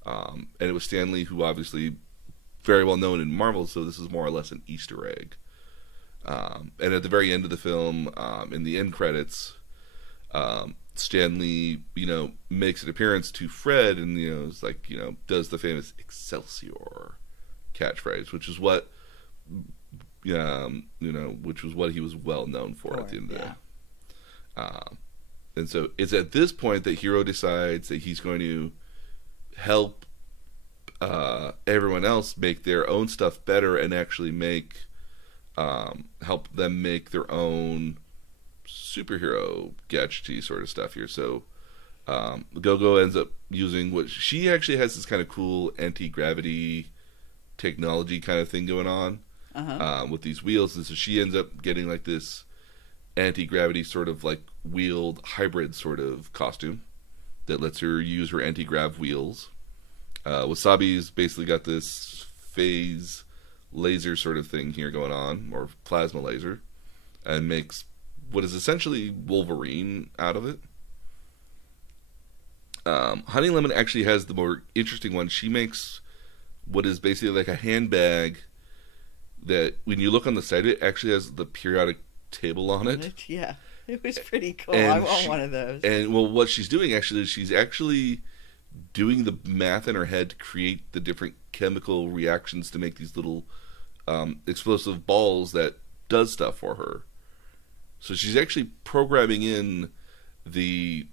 And it was Stan Lee who obviously very well known in Marvel, so this is more or less an Easter egg. And at the very end of the film, in the end credits, Stan Lee, makes an appearance to Fred, and is like, does the famous "Excelsior" catchphrase, which is what, which was what he was well known for at the end of the day. And so it's at this point that Hiro decides that he's going to help everyone else make their own stuff better and actually help them make their own superhero gadgety sort of stuff here. So Go-Go ends up using what she actually has, this kind of cool anti-gravity technology kind of thing going on with these wheels, and so she ends up getting like this anti-gravity sort of like wheeled hybrid sort of costume that lets her use her anti-grav wheels. Wasabi's basically got this phase laser sort of thing here going on, or plasma laser, and makes what is essentially Wolverine out of it. Honey Lemon actually has the more interesting one. She makes what is basically like a handbag that, when you look on the side, it actually has the periodic table on it. Yeah, it was pretty cool. I want one of those. And well, what she's doing actually is she's actually doing the math in her head to create the different chemical reactions to make these little explosive balls that does stuff for her. So she's actually programming in the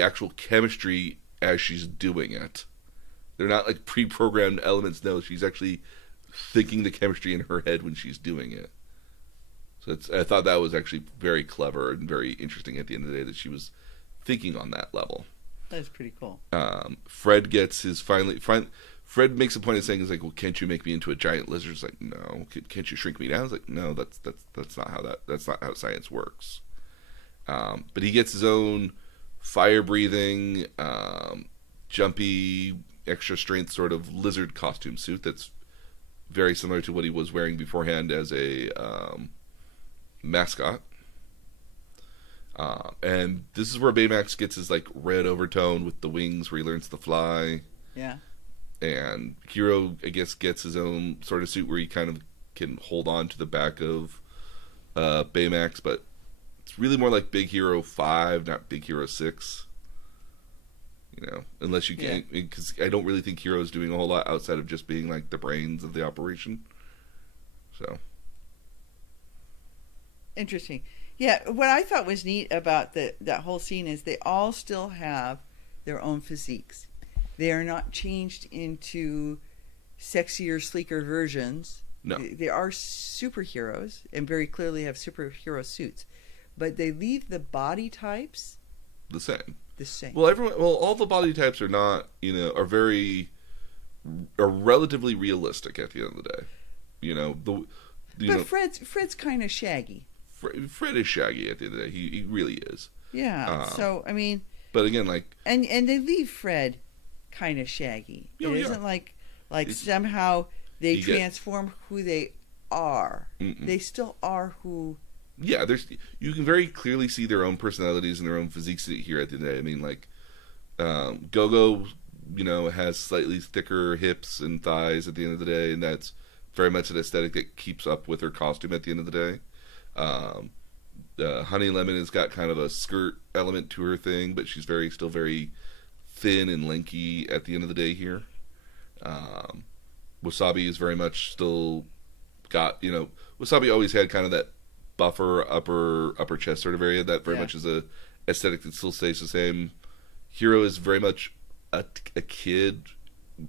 actual chemistry as she's doing it. They're not like pre-programmed elements. No, she's actually thinking the chemistry in her head when she's doing it. So I thought that was actually very clever and very interesting at the end of the day that she was thinking on that level. That's pretty cool. Fred gets his Fred makes a point of saying, "Is like, well, can't you make me into a giant lizard?" It's like, no. Can't you shrink me down? It's like, no. That's not how science works. But he gets his own fire-breathing, jumpy, extra strength sort of lizard costume suit that's very similar to what he was wearing beforehand as a mascot. And this is where Baymax gets his like red overtone with the wings, where he learns to fly. Yeah. And Hiro, I guess, gets his own sort of suit where he kind of can hold on to the back of Baymax, but it's really more like Big Hero 5, not Big Hero 6. Unless you can, because I don't really think Hero's doing a whole lot outside of just being like the brains of the operation. So interesting. Yeah, what I thought was neat about that whole scene is they all still have their own physiques. They are not changed into sexier, sleeker versions. No. They are superheroes and very clearly have superhero suits. But they leave the body types the same. Well, all the body types are not, are relatively realistic at the end of the day. But Fred's kind of shaggy. Fred is shaggy at the end of the day. He really is. Yeah. So I mean. But again, like. And they leave Fred kind of shaggy. It isn't like somehow they transform who they are. Mm-mm. They still are who. Yeah, you can very clearly see their own personalities and their own physiques here at the end of the day. I mean, like, Go-Go, has slightly thicker hips and thighs at the end of the day, and that's very much an aesthetic that keeps up with her costume at the end of the day. Honey Lemon has got kind of a skirt element to her thing, but she's still very thin and lanky at the end of the day here. Wasabi is very much still got, Wasabi always had kind of that buffer upper chest sort of area that very much is a aesthetic that still stays the same. Hiro is very much a kid,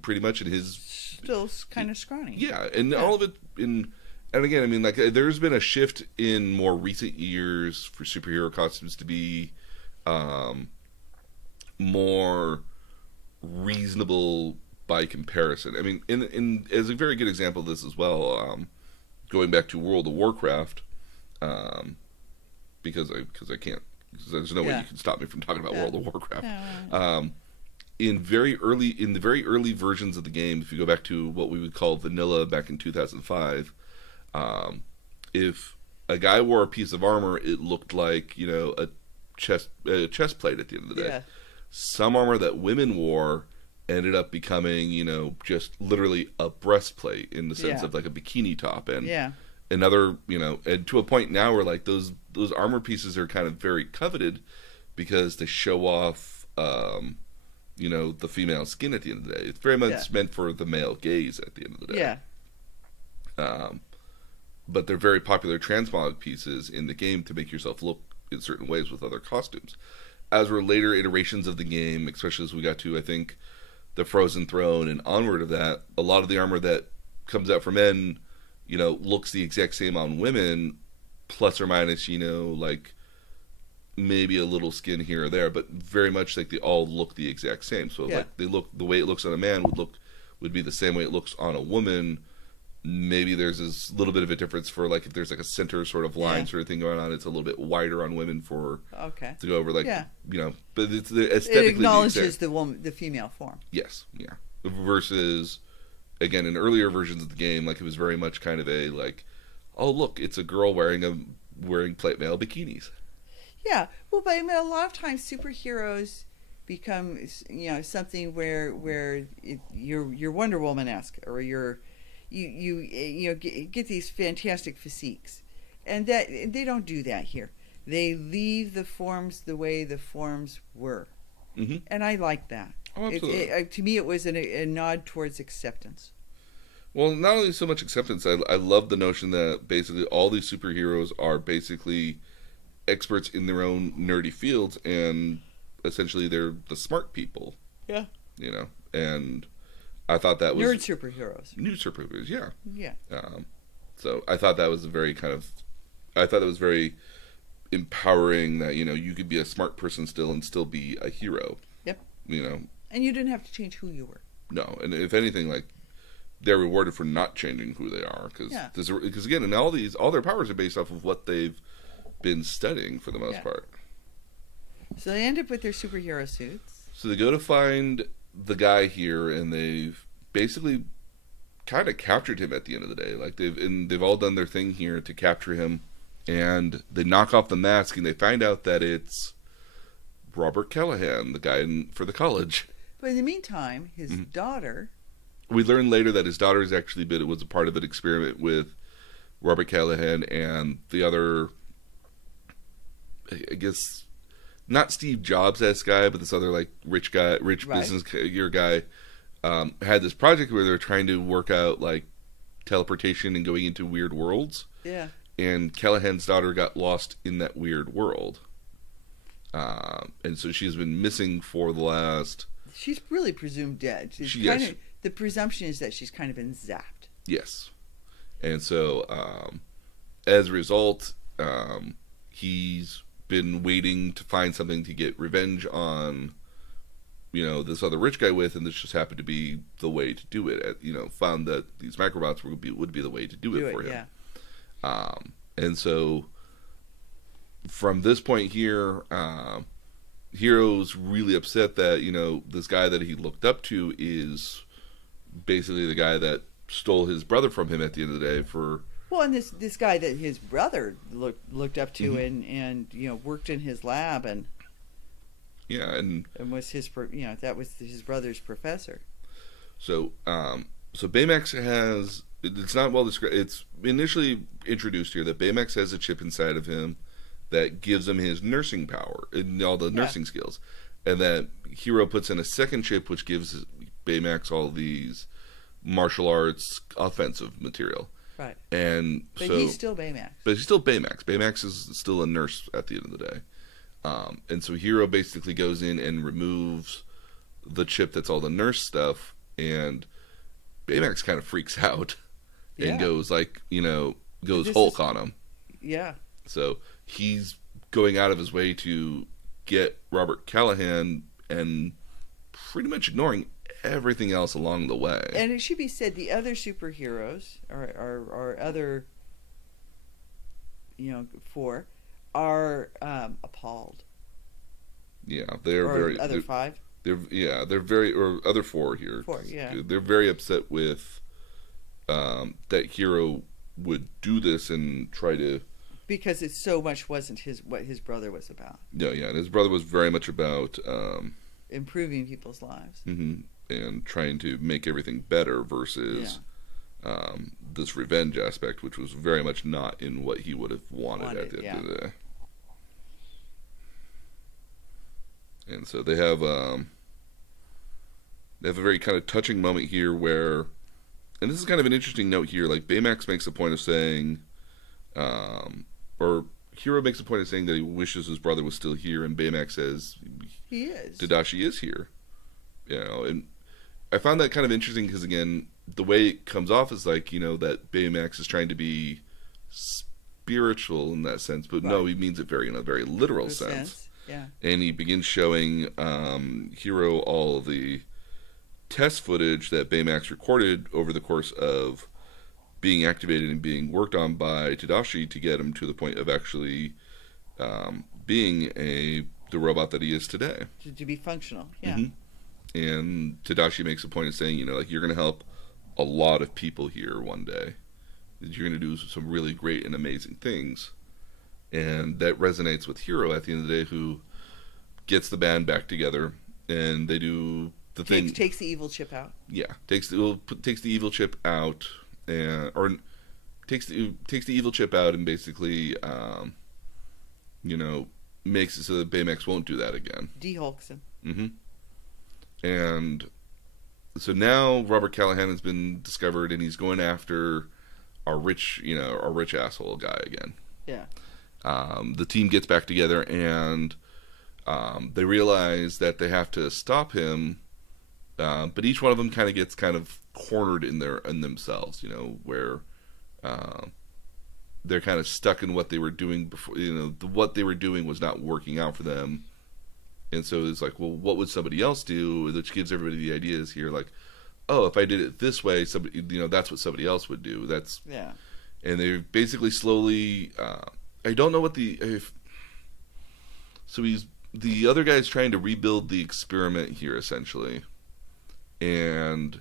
pretty much, in his still kind of scrawny. Yeah, and all of it and again, I mean, like, there's been a shift in more recent years for superhero costumes to be more reasonable by comparison. I mean, in as a very good example of this as well, going back to World of Warcraft, because there's no way you can stop me from talking about World of Warcraft. In the very early versions of the game, if you go back to what we would call vanilla back in 2005, if a guy wore a piece of armor, it looked like, a chest plate at the end of the day. Some armor that women wore ended up becoming, just literally a breastplate in the sense of like a bikini top, and another, and to a point now where like those armor pieces are kind of very coveted because they show off, the female skin at the end of the day. It's very much meant for the male gaze at the end of the day. But they're very popular transmog pieces in the game to make yourself look in certain ways with other costumes. As were later iterations of the game, especially as we got to, I think, the Frozen Throne and onward of that, a lot of the armor that comes out for men, looks the exact same on women, plus or minus, like maybe a little skin here or there, but very much like they all look the exact same. So like they look, the way it looks on a man would be the same way it looks on a woman. Maybe there's this little bit of a difference for like if there's like a center sort of line sort of thing going on, it's a little bit wider on women for to go over like but it's aesthetically it acknowledges the female form. Yes, versus again in earlier versions of the game, like it was very much kind of a like, oh look, it's a girl wearing plate mail bikinis. Yeah, well, but I mean, a lot of times superheroes become something where you're Wonder Woman-esque, or you get these fantastic physiques, and that they don't do that here. They leave the forms the way the forms were, and I like that. Oh, absolutely. To me, it was a nod towards acceptance. Well, not only so much acceptance, I love the notion that basically all these superheroes are basically experts in their own nerdy fields, and essentially they're the smart people. Yeah. And I thought that was New superheroes, yeah. So I thought that was very empowering that, you could be a smart person still and still be a hero. Yep. And you didn't have to change who you were. No, and if anything, like, they're rewarded for not changing who they are, because again, and all their powers are based off of what they've been studying for the most part. So they end up with their superhero suits. So they go to find the guy here, and they've basically kind of captured him at the end of the day. Like they've all done their thing here to capture him, and they knock off the mask, and they find out that it's Robert Callaghan, the guy for the college. But in the meantime, his daughter. We learn later that his daughter was a part of an experiment with Robert Callaghan and the other, I guess, not Steve Jobs-esque guy, but this other like rich business guy, had this project where they were trying to work out like teleportation and going into weird worlds. Yeah. And Callaghan's daughter got lost in that weird world, and so she's been missing for the last. She's really presumed dead. The presumption is that she's kind of been zapped. Yes, and so as a result, he's been waiting to find something to get revenge on, this other rich guy with, and this just happened to be the way to do it. Found that these microbots would be the way to do it for him. Yeah. And so from this point here, Hiro's really upset that, this guy that he looked up to is basically the guy that stole his brother from him at the end of the day for... Well, and this guy that his brother looked up to and worked in his lab and... Yeah, and was his, that was his brother's professor. So Baymax has... It's not well described. It's initially introduced here that Baymax has a chip inside of him that gives him his nursing power and all the nursing skills. And that Hiro puts in a second chip, which gives Baymax all these martial arts offensive material. Right. And but so, he's still Baymax. But he's still Baymax. Baymax is still a nurse at the end of the day. And so Hiro basically goes in and removes the chip that's all the nurse stuff, and Baymax kind of freaks out and goes goes Hulk on him. Yeah. So he's going out of his way to get Robert Callaghan and pretty much ignoring everything else along the way. And it should be said, the other superheroes or other, four are appalled. Yeah, they're very other five. They're very or other four here. Four, yeah. They're very upset with that Hiro would do this and try to. Because it so much wasn't what his brother was about. Yeah, and his brother was very much about improving people's lives. Mm-hmm, and trying to make everything better versus this revenge aspect, which was very much not in what he would have wanted at the end of the day. And so they have a very kind of touching moment here where, and this is kind of an interesting note here, like Baymax makes a point of saying, or Hiro makes a point of saying that he wishes his brother was still here, and Baymax says he is. Tadashi is here. And I found that kind of interesting because, again, the way it comes off is like, that Baymax is trying to be spiritual in that sense, but no, he means it in a very literal sense. Yeah. And he begins showing Hiro all of the test footage that Baymax recorded over the course of being activated and being worked on by Tadashi to get him to the point of actually being the robot that he is today. To be functional, yeah. Mm-hmm. And Tadashi makes a point of saying, you're going to help a lot of people here one day. You're going to do some really great and amazing things. And that resonates with Hiro at the end of the day, who gets the band back together, and they do the thing. Takes the evil chip out. Yeah, takes the evil chip out, or takes the evil chip out, and basically, makes it so that Baymax won't do that again. De-hulks him. Mm-hmm. And so now Robert Callaghan has been discovered, and he's going after our rich asshole guy again. Yeah. The team gets back together, and they realize that they have to stop him, but each one of them gets cornered in themselves, where they're kind of stuck in what they were doing before. What they were doing was not working out for them, and so it's like, well, what would somebody else do? Which gives everybody the ideas here, like, oh, if I did it this way, somebody, that's what somebody else would do. And they basically slowly. I don't know what the other guy's trying to rebuild the experiment here essentially, and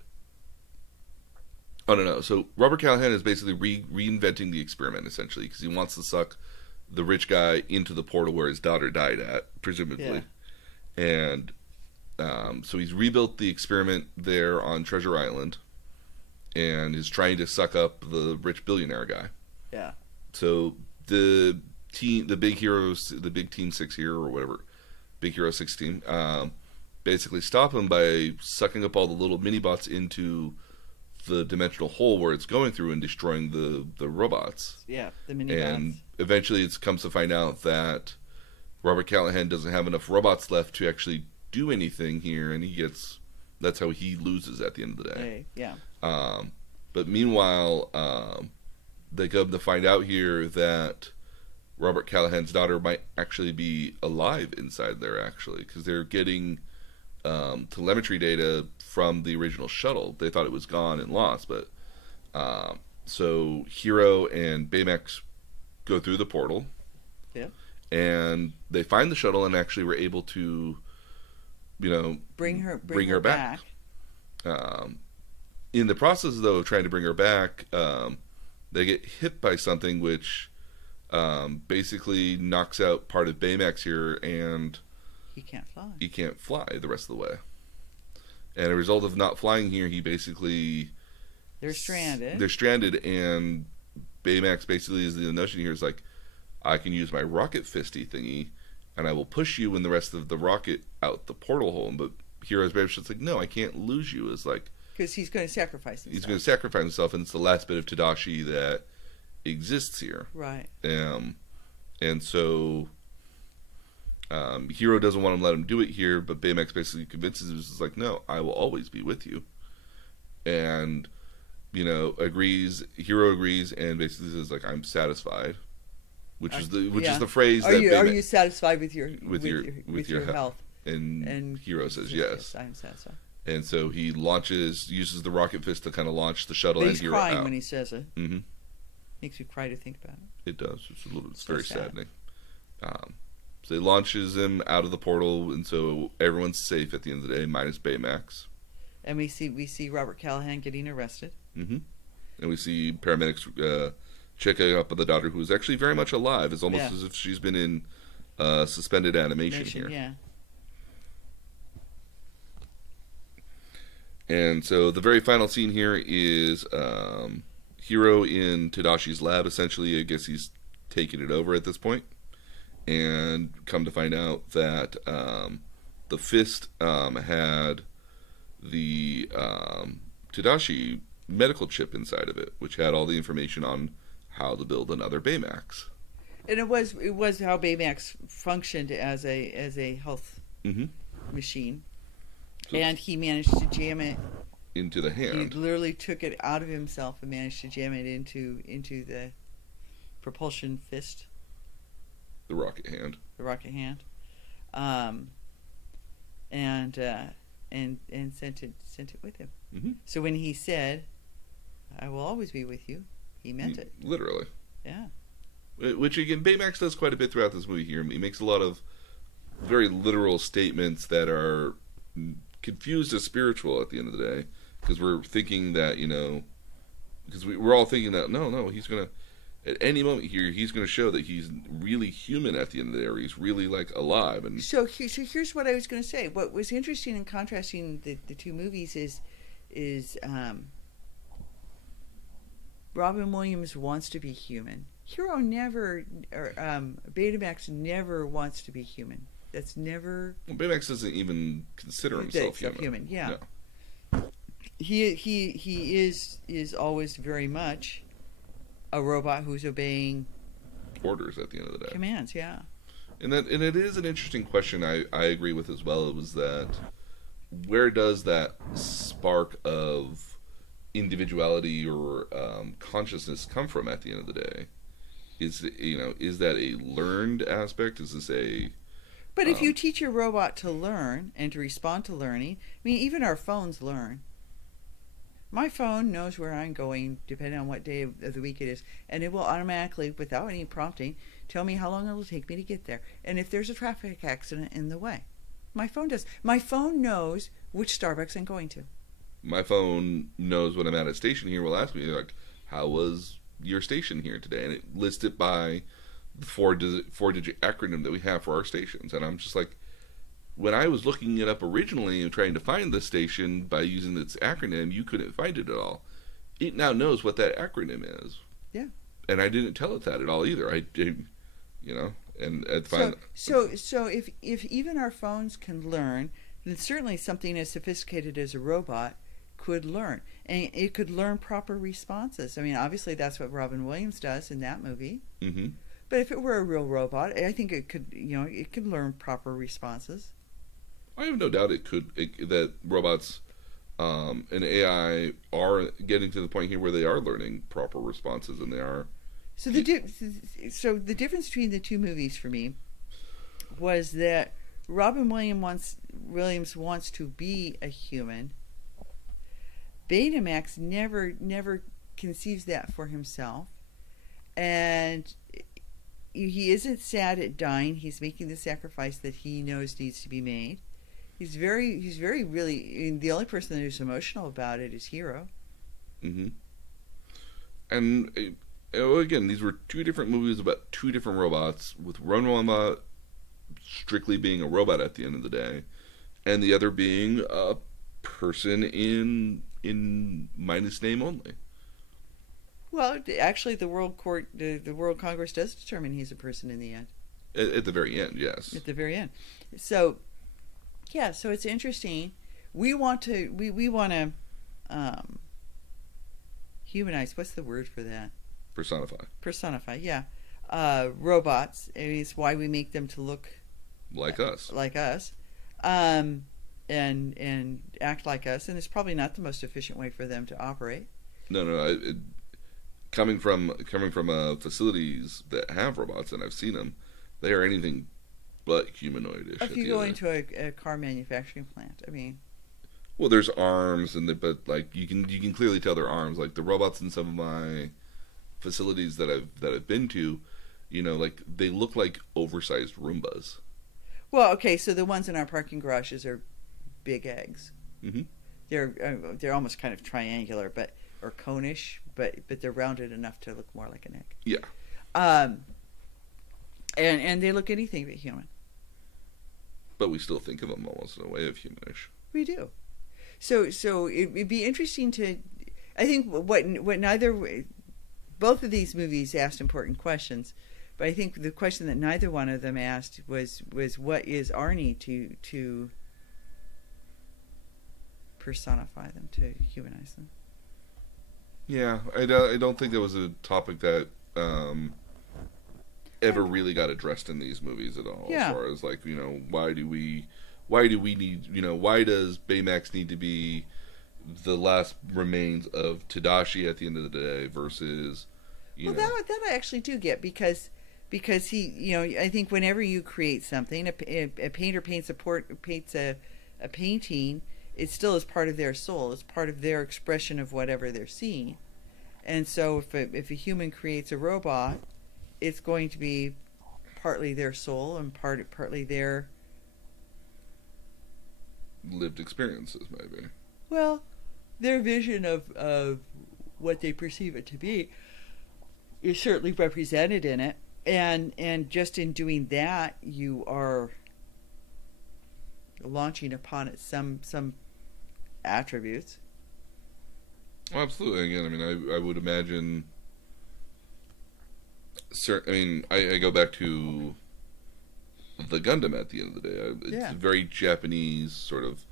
I don't know. So Robert Callaghan is basically reinventing the experiment essentially because he wants to suck the rich guy into the portal where his daughter died at, presumably, and so he's rebuilt the experiment there on Treasure Island, and is trying to suck up the rich billionaire guy. Yeah. So the big heroes, the big Team 6 here or whatever, Big Hero 6 team, basically stop him by sucking up all the little mini-bots into the dimensional hole where it's going through and destroying the robots. Yeah, the mini-bots. And eventually it comes to find out that Robert Callaghan doesn't have enough robots left to actually do anything here, and that's how he loses at the end of the day. Yeah. But meanwhile, they come to find out here that Robert Callaghan's daughter might actually be alive inside there, actually, because they're getting telemetry data from the original shuttle. They thought it was gone and lost, but so Hiro and Baymax go through the portal, and they find the shuttle and actually were able to, bring her back. In the process, though, of trying to bring her back, they get hit by something which basically knocks out part of Baymax here, and he can't fly. He can't fly the rest of the way. And as a result of not flying here, he basically... They're stranded. They're stranded, and Baymax basically is the notion here is like, I can use my rocket fisty thingy, and I will push you and the rest of the rocket out the portal hole. But Hiro's just like, no, I can't lose you. It's like, because he's going to sacrifice himself. He's going to sacrifice himself, and it's the last bit of Tadashi that exists here. Right. And so Hiro doesn't want to let him do it here, but Baymax basically convinces him, is like, no, I will always be with you. And, agrees. Hiro agrees, and basically says, like, I'm satisfied. Which is the phrase are you satisfied with your health? And Hiro says yes. I'm satisfied. And so he uses the rocket fist to kind of launch the shuttle. But he's and crying out. when he says it. Mm-hmm. Makes you cry to think about it. It does. It's So very sad. saddening. So he launches him out of the portal, and so everyone's safe at the end of the day, minus Baymax. And we see Robert Callaghan getting arrested. Mm-hmm. And we see paramedics checking up on the daughter, who is actually very much alive. It's almost as if she's been in suspended animation here. Yeah. And so the very final scene here is Hiro in Tadashi's lab. Essentially, I guess he's taking it over at this point. And come to find out that the fist had the Tadashi medical chip inside of it, which had all the information on how to build another Baymax. And it was how Baymax functioned as a health machine. So and he managed to jam it into the hand. He literally took it out of himself and managed to jam it into the propulsion fist. The rocket hand. The rocket hand. And sent it with him. Mm-hmm. So when he said, "I will always be with you," he meant it. Literally. Yeah. Which again, Baymax does quite a bit throughout this movie here. He makes a lot of very literal statements that are confused as spiritual at the end of the day, because we're thinking that, because we're all thinking that no, he's gonna, at any moment here, he's gonna show that he's really human at the end of the day, or he's really like alive. And so here's what I was gonna say. What was interesting in contrasting the two movies is Robin Williams wants to be human. Hiro never, or Baymax never wants to be human. That's never. Well, Baymax doesn't even consider himself human. Yeah. No. He is always very much a robot who's obeying orders at the end of the day. Commands, yeah. And it is an interesting question. I agree with as well. It was that, where does that spark of individuality or consciousness come from at the end of the day? Is that a learned aspect? Is this a But if you teach a robot to learn and to respond to learning, I mean, even our phones learn. My phone knows where I'm going, depending on what day of the week it is, and it will automatically, without any prompting, tell me how long it will take me to get there, and if there's a traffic accident in the way. My phone does. My phone knows which Starbucks I'm going to. My phone knows when I'm at a station here, will ask me, like, how was your station here today? And it lists it by the four-digit acronym that we have for our stations. And I'm just like, when I was looking it up originally and trying to find the station by using its acronym, you couldn't find it at all. It now knows what that acronym is. Yeah. And I didn't tell it that at all either. I did, and I'd find... So if even our phones can learn, then certainly something as sophisticated as a robot could learn. And it could learn proper responses. I mean, obviously that's what Robin Williams does in that movie. Mm-hmm. But if it were a real robot, I think it could, it could learn proper responses. I have no doubt that robots and AI are getting to the point here where they are learning proper responses, and they are. So the difference between the two movies for me was that Robin Williams wants to be a human. Baymax never conceives that for himself, and he isn't sad at dying. He's making the sacrifice that he knows needs to be made. He's very really. The only person who's emotional about it is Hiro. Mm-hmm. And again, these were two different movies about two different robots, with one robot strictly being a robot at the end of the day, and the other being a person in minus name only. Well, actually, the World Court, the World Congress does determine he's a person in the end. At the very end, yes. At the very end. So, yeah. So it's interesting. We want to humanize. What's the word for that? Personify. Yeah. Robots. It's why we make them to look like us. And act like us, and it's probably not the most efficient way for them to operate. No. Coming from facilities that have robots, and I've seen them, they are anything but humanoidish. If you go into a car manufacturing plant, I mean, well, there's arms, but like you can clearly tell they're arms. Like the robots in some of my facilities that I've been to, like they look like oversized Roombas. Well, okay, so the ones in our parking garages are big eggs. Mm-hmm. They're almost kind of triangular, or conish, but they're rounded enough to look more like an egg. Yeah. And they look anything but human. But we still think of them almost in a way of humanish. We do. So it'd be interesting to, I think both of these movies asked important questions, but I think the question that neither one of them asked was what is Arnie to personify them, to humanize them. Yeah, I don't think that was a topic that ever really got addressed in these movies at all. Yeah. As far as like, why do we need, why does Baymax need to be the last remains of Tadashi at the end of the day versus, that I actually do get because he, I think whenever you create something, a painter paints a painting, it still is part of their soul. It's part of their expression of whatever they're seeing. And so if a human creates a robot, it's going to be partly their soul and partly their lived experiences, maybe. Well, their vision of what they perceive it to be is certainly represented in it. And just in doing that, you are launching upon it some attributes. Well, absolutely. Again, I would imagine. I go back to the Gundam at the end of the day. It's a very Japanese sort of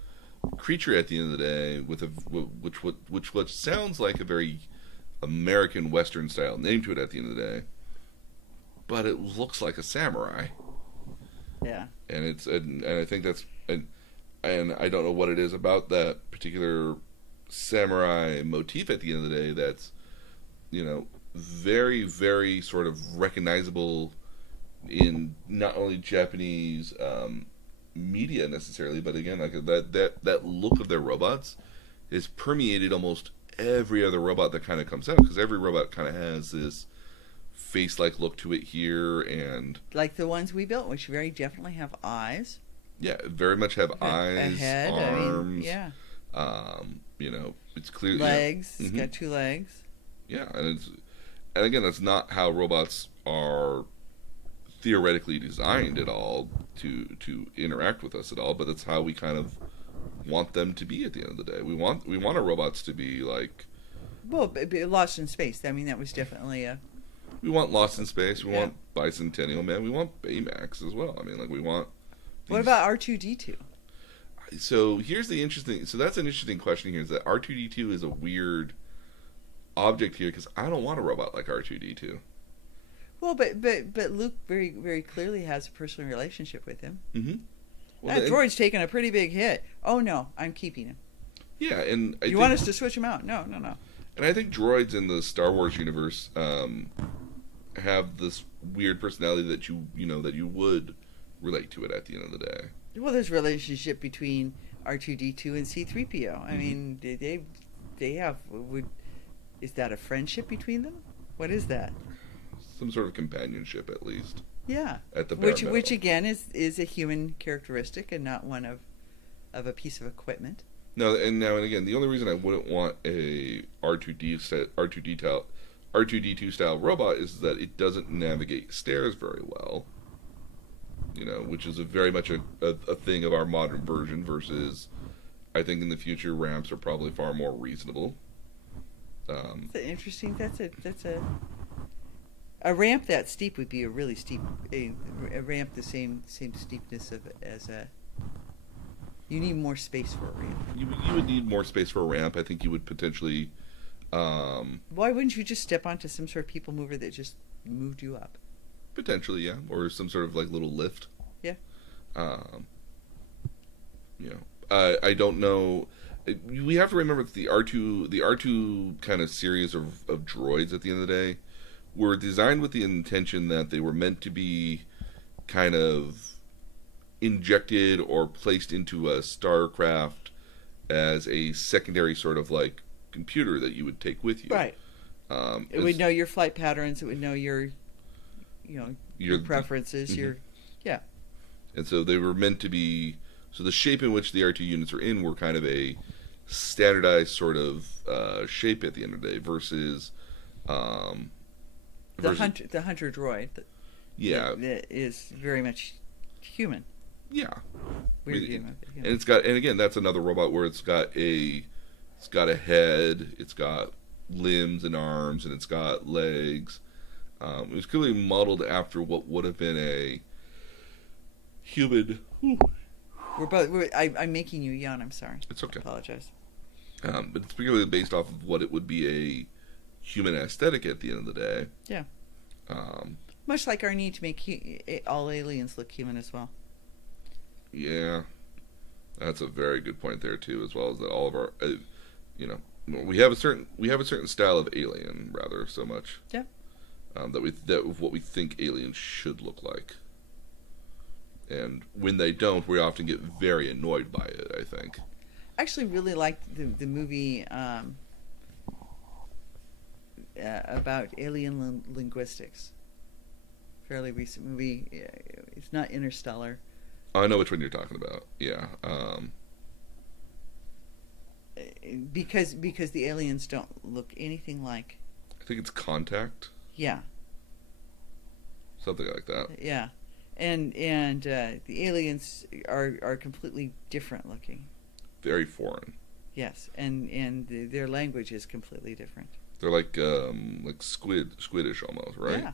creature at the end of the day, with which sounds like a very American Western style name to it at the end of the day, but it looks like a samurai. Yeah. And I think that's and I don't know what it is about that particular samurai motif at the end of the day that's very, very sort of recognizable in not only Japanese media necessarily, but again, like that look of their robots is permeated almost every other robot that kind of comes out, because every robot kind of has this face-like look to it here, and like the ones we built, which very definitely have eyes. Yeah, very much have eyes, a head, arms. It's clear. Legs. It's got 2 legs. Yeah, and again, that's not how robots are theoretically designed at all to interact with us at all, but that's how we kind of want them to be at the end of the day. We want our robots to be like, well, Lost in Space. I mean, that was definitely a. We want Lost in Space. We want Bicentennial Man. We want Baymax as well. I mean, like we want. What about R2-D2? So here's the interesting. So that's an interesting question here. Is that R2-D2 is a weird object here, because I don't want a robot like R2-D2. Well, but Luke very, very clearly has a personal relationship with him. Mm-hmm. Well, that droid's taken a pretty big hit. Oh no, I'm keeping him. Yeah, and you want us to switch him out? No. And I think droids in the Star Wars universe have this weird personality that you would relate to it at the end of the day. Well, there's a relationship between R2-D2 and C-3PO. I mean, they have. Is that a friendship between them? What is that? Some sort of companionship, at least. Yeah. At the which again is a human characteristic and not one of a piece of equipment. No, and again, the only reason I wouldn't want a R2-D2 style robot is that it doesn't navigate stairs very well. Which is very much a thing of our modern version versus, I think in the future ramps are probably far more reasonable. That's interesting. That's a ramp that steep would be a really steep a ramp the same steepness as a. You need more space for a ramp. You would need more space for a ramp. I think you would potentially. Why wouldn't you just step onto some sort of people mover that just moved you up? Potentially, yeah, or some sort of like little lift. Yeah. I don't know. We have to remember that the R2 kind of series of droids at the end of the day were designed with the intention that they were meant to be kind of injected or placed into a starcraft as a secondary sort of like computer that you would take with you. Right. It would know your flight patterns. It would know your preferences. Mm-hmm. Yeah. And so they were meant to be. So the shape in which the R2 units are in were kind of a standardized sort of shape at the end of the day versus the hunter droid. That is very much human. Yeah. Human. And it's got, and again, that's another robot where it's got a head, it's got limbs and arms, and it's got legs. It was clearly modeled after what would have been a human. I'm making you yawn. I'm sorry. It's okay. I apologize. But it's particularly based off of what it would be a human aesthetic at the end of the day. Yeah. Much like our need to make all aliens look human as well. Yeah, that's a very good point there too. As well as that all of our, we have a certain style of alien rather so much. Yeah. That what we think aliens should look like. And when they don't, we often get very annoyed by it, I think. I actually really liked the movie about alien linguistics. Fairly recent movie. It's not Interstellar. I know which one you're talking about. Yeah. Because the aliens don't look anything like. I think it's Contact. Yeah. Something like that. Yeah. And the aliens are completely different looking. Very foreign. Yes, and their language is completely different. They're like squidish almost, right? Yeah,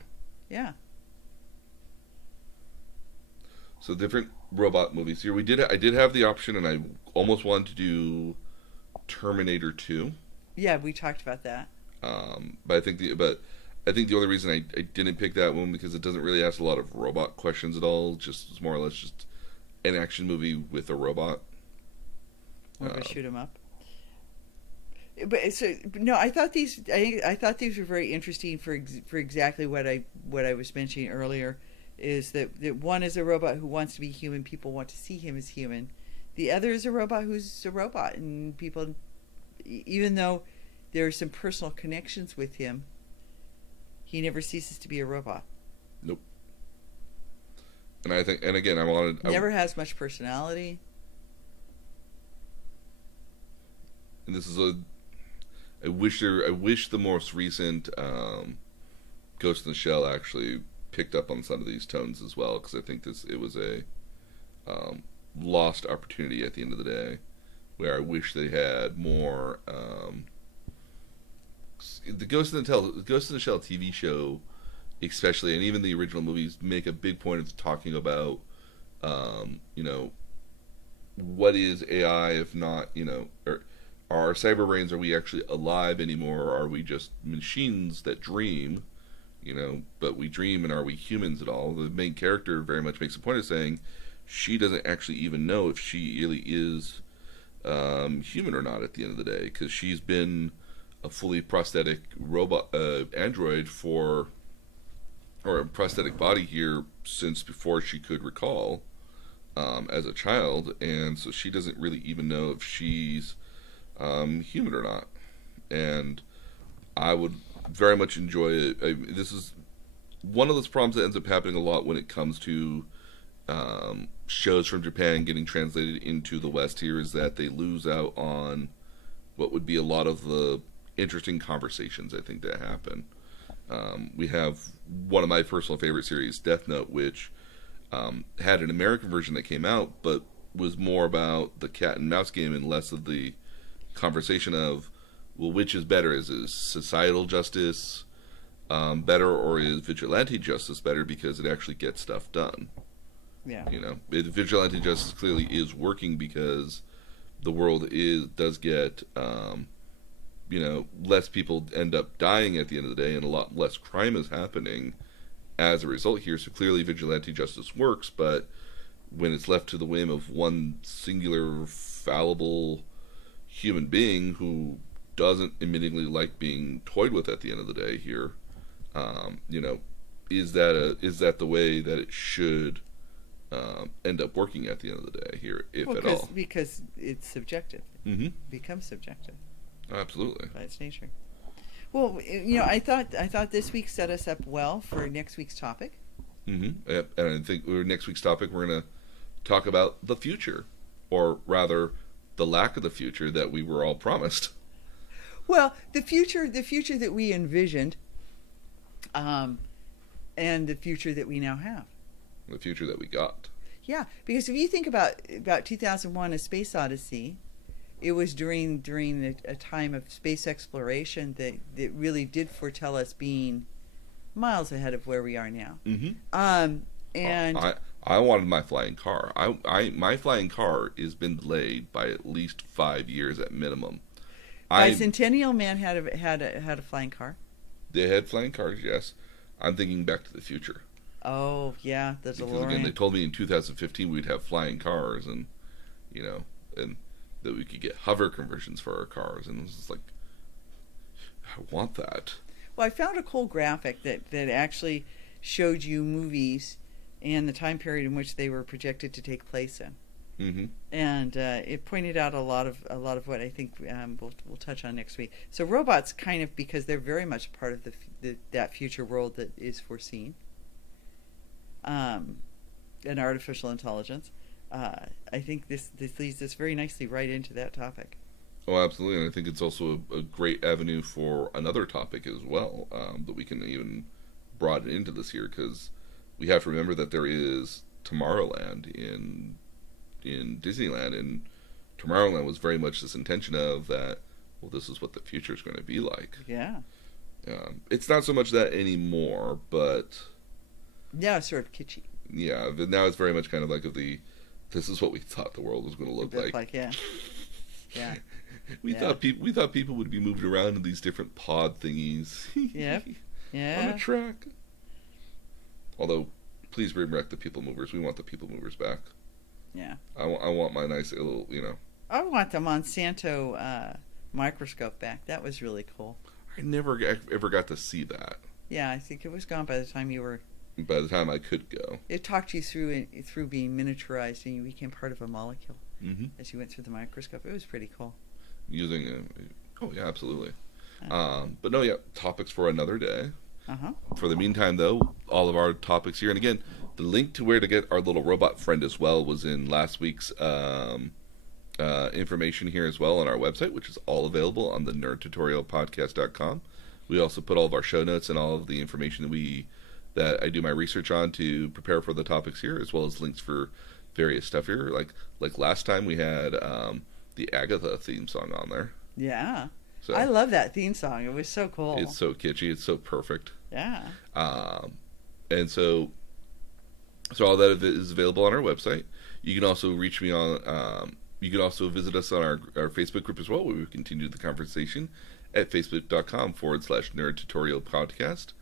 yeah. So different robot movies here. I did have the option, and I almost wanted to do Terminator 2. Yeah, we talked about that. But I think the only reason I didn't pick that one because it doesn't really ask a lot of robot questions at all. It's more or less just an action movie with a robot. More of a shoot 'em up. But no, I thought these were very interesting for exactly what I was mentioning earlier. Is that one is a robot who wants to be human. People want to see him as human. The other is a robot who's a robot, and people, even though there are some personal connections with him, he never ceases to be a robot. Nope. And I think, and again, never has much personality. And this is I wish the most recent Ghost in the Shell actually picked up on some of these tones as well, because I think it was a lost opportunity at the end of the day, where I wish they had more. The Ghost in the Shell TV show, especially, and even the original movies, make a big point of talking about, what is AI if not, or are our cyber brains, are we actually alive anymore, or are we just machines that dream? But we dream, and are we humans at all? The main character very much makes a point of saying she doesn't actually even know if she really is human or not at the end of the day, because she's been a fully prosthetic robot android or a prosthetic body here since before she could recall as a child, and so she doesn't really even know if she's human or not. And I would very much enjoy it. This is one of those problems that ends up happening a lot when it comes to shows from Japan getting translated into the West here, is that they lose out on what would be a lot of the interesting conversations, I think, that happen. We have one of my personal favorite series, Death Note, which had an American version that came out, but was more about the cat and mouse game and less of the conversation of well, which is better? Is societal justice better, or is vigilante justice better because it actually gets stuff done? Yeah. Vigilante justice clearly is working because the world does get, less people end up dying at the end of the day, and a lot less crime is happening as a result here. So clearly vigilante justice works, but when it's left to the whim of one singular fallible human being who doesn't admittingly like being toyed with at the end of the day here, is that the way that it should end up working at the end of the day here, if at all? Because it's subjective. Mm-hmm. It becomes subjective. Absolutely. By its nature. Well, I thought this week set us up well for next week's topic. Mm-hmm. Yep. And I think next week's topic, we're going to talk about the future, or rather the lack of the future that we were all promised. Well, the future that we envisioned, and the future that we now have. The future that we got. Yeah, because if you think about 2001: A Space Odyssey, it was during a time of space exploration that really did foretell us being miles ahead of where we are now. Mm-hmm. And I wanted my flying car. My flying car has been delayed by at least 5 years at minimum. Bicentennial Man had a flying car. They had flying cars, yes. I'm thinking Back to the Future. Oh yeah, the DeLorean. Because again, they told me in 2015 we'd have flying cars, and and that we could get hover conversions for our cars, and it was just like, I want that. Well, I found a cool graphic that actually showed you movies and the time period in which they were projected to take place in. Mm-hmm. And it pointed out a lot of what I think we'll touch on next week. So robots, kind of, because they're very much part of that future world that is foreseen, and artificial intelligence. I think this leads us very nicely right into that topic. Oh, absolutely, and I think it's also a great avenue for another topic as well, that we can even broaden into this here, because we have to remember that there is Tomorrowland in Disneyland, and Tomorrowland was very much this intention of that, well, this is what the future is going to be like. Yeah. It's not so much that anymore, but... Yeah, it's sort of kitschy. Yeah, but now it's very much kind of like this is what we thought the world was going to look like. Yeah. Yeah. We thought people would be moved around in these different pod thingies. Yep. Yeah. On a track. Although, please bring back the people movers. We want the people movers back. Yeah. I want my nice little, I want the Monsanto microscope back. That was really cool. I never ever got to see that. Yeah, I think it was gone by the time you were... By the time I could go. It talked you through being miniaturized, and you became part of a molecule as you went through the microscope. It was pretty cool. Oh yeah, absolutely. But no, yeah, topics for another day. Uh-huh. For the meantime, though, all of our topics here, and again, the link to where to get our little robot friend as well was in last week's information here as well on our website, which is all available on the nerdtutorialpodcast.com. We also put all of our show notes and all of the information that I do my research on to prepare for the topics here, as well as links for various stuff here. Like last time we had the Agatha theme song on there. Yeah. So, I love that theme song. It was so cool. It's so kitschy. It's so perfect. Yeah. And so all that is available on our website. You can also reach me on, you can also visit us on our Facebook group as well, where we continue the conversation at facebook.com/nerdtutorialpodcast.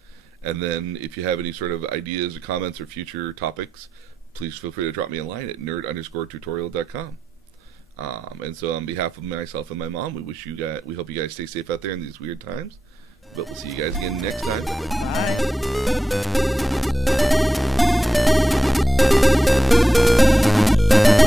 And then if you have any sort of ideas or comments or future topics, please feel free to drop me a line at nerd_tutorial.com. And so on behalf of myself and my mom, we hope you guys stay safe out there in these weird times. But we'll see you guys again next time. Bye.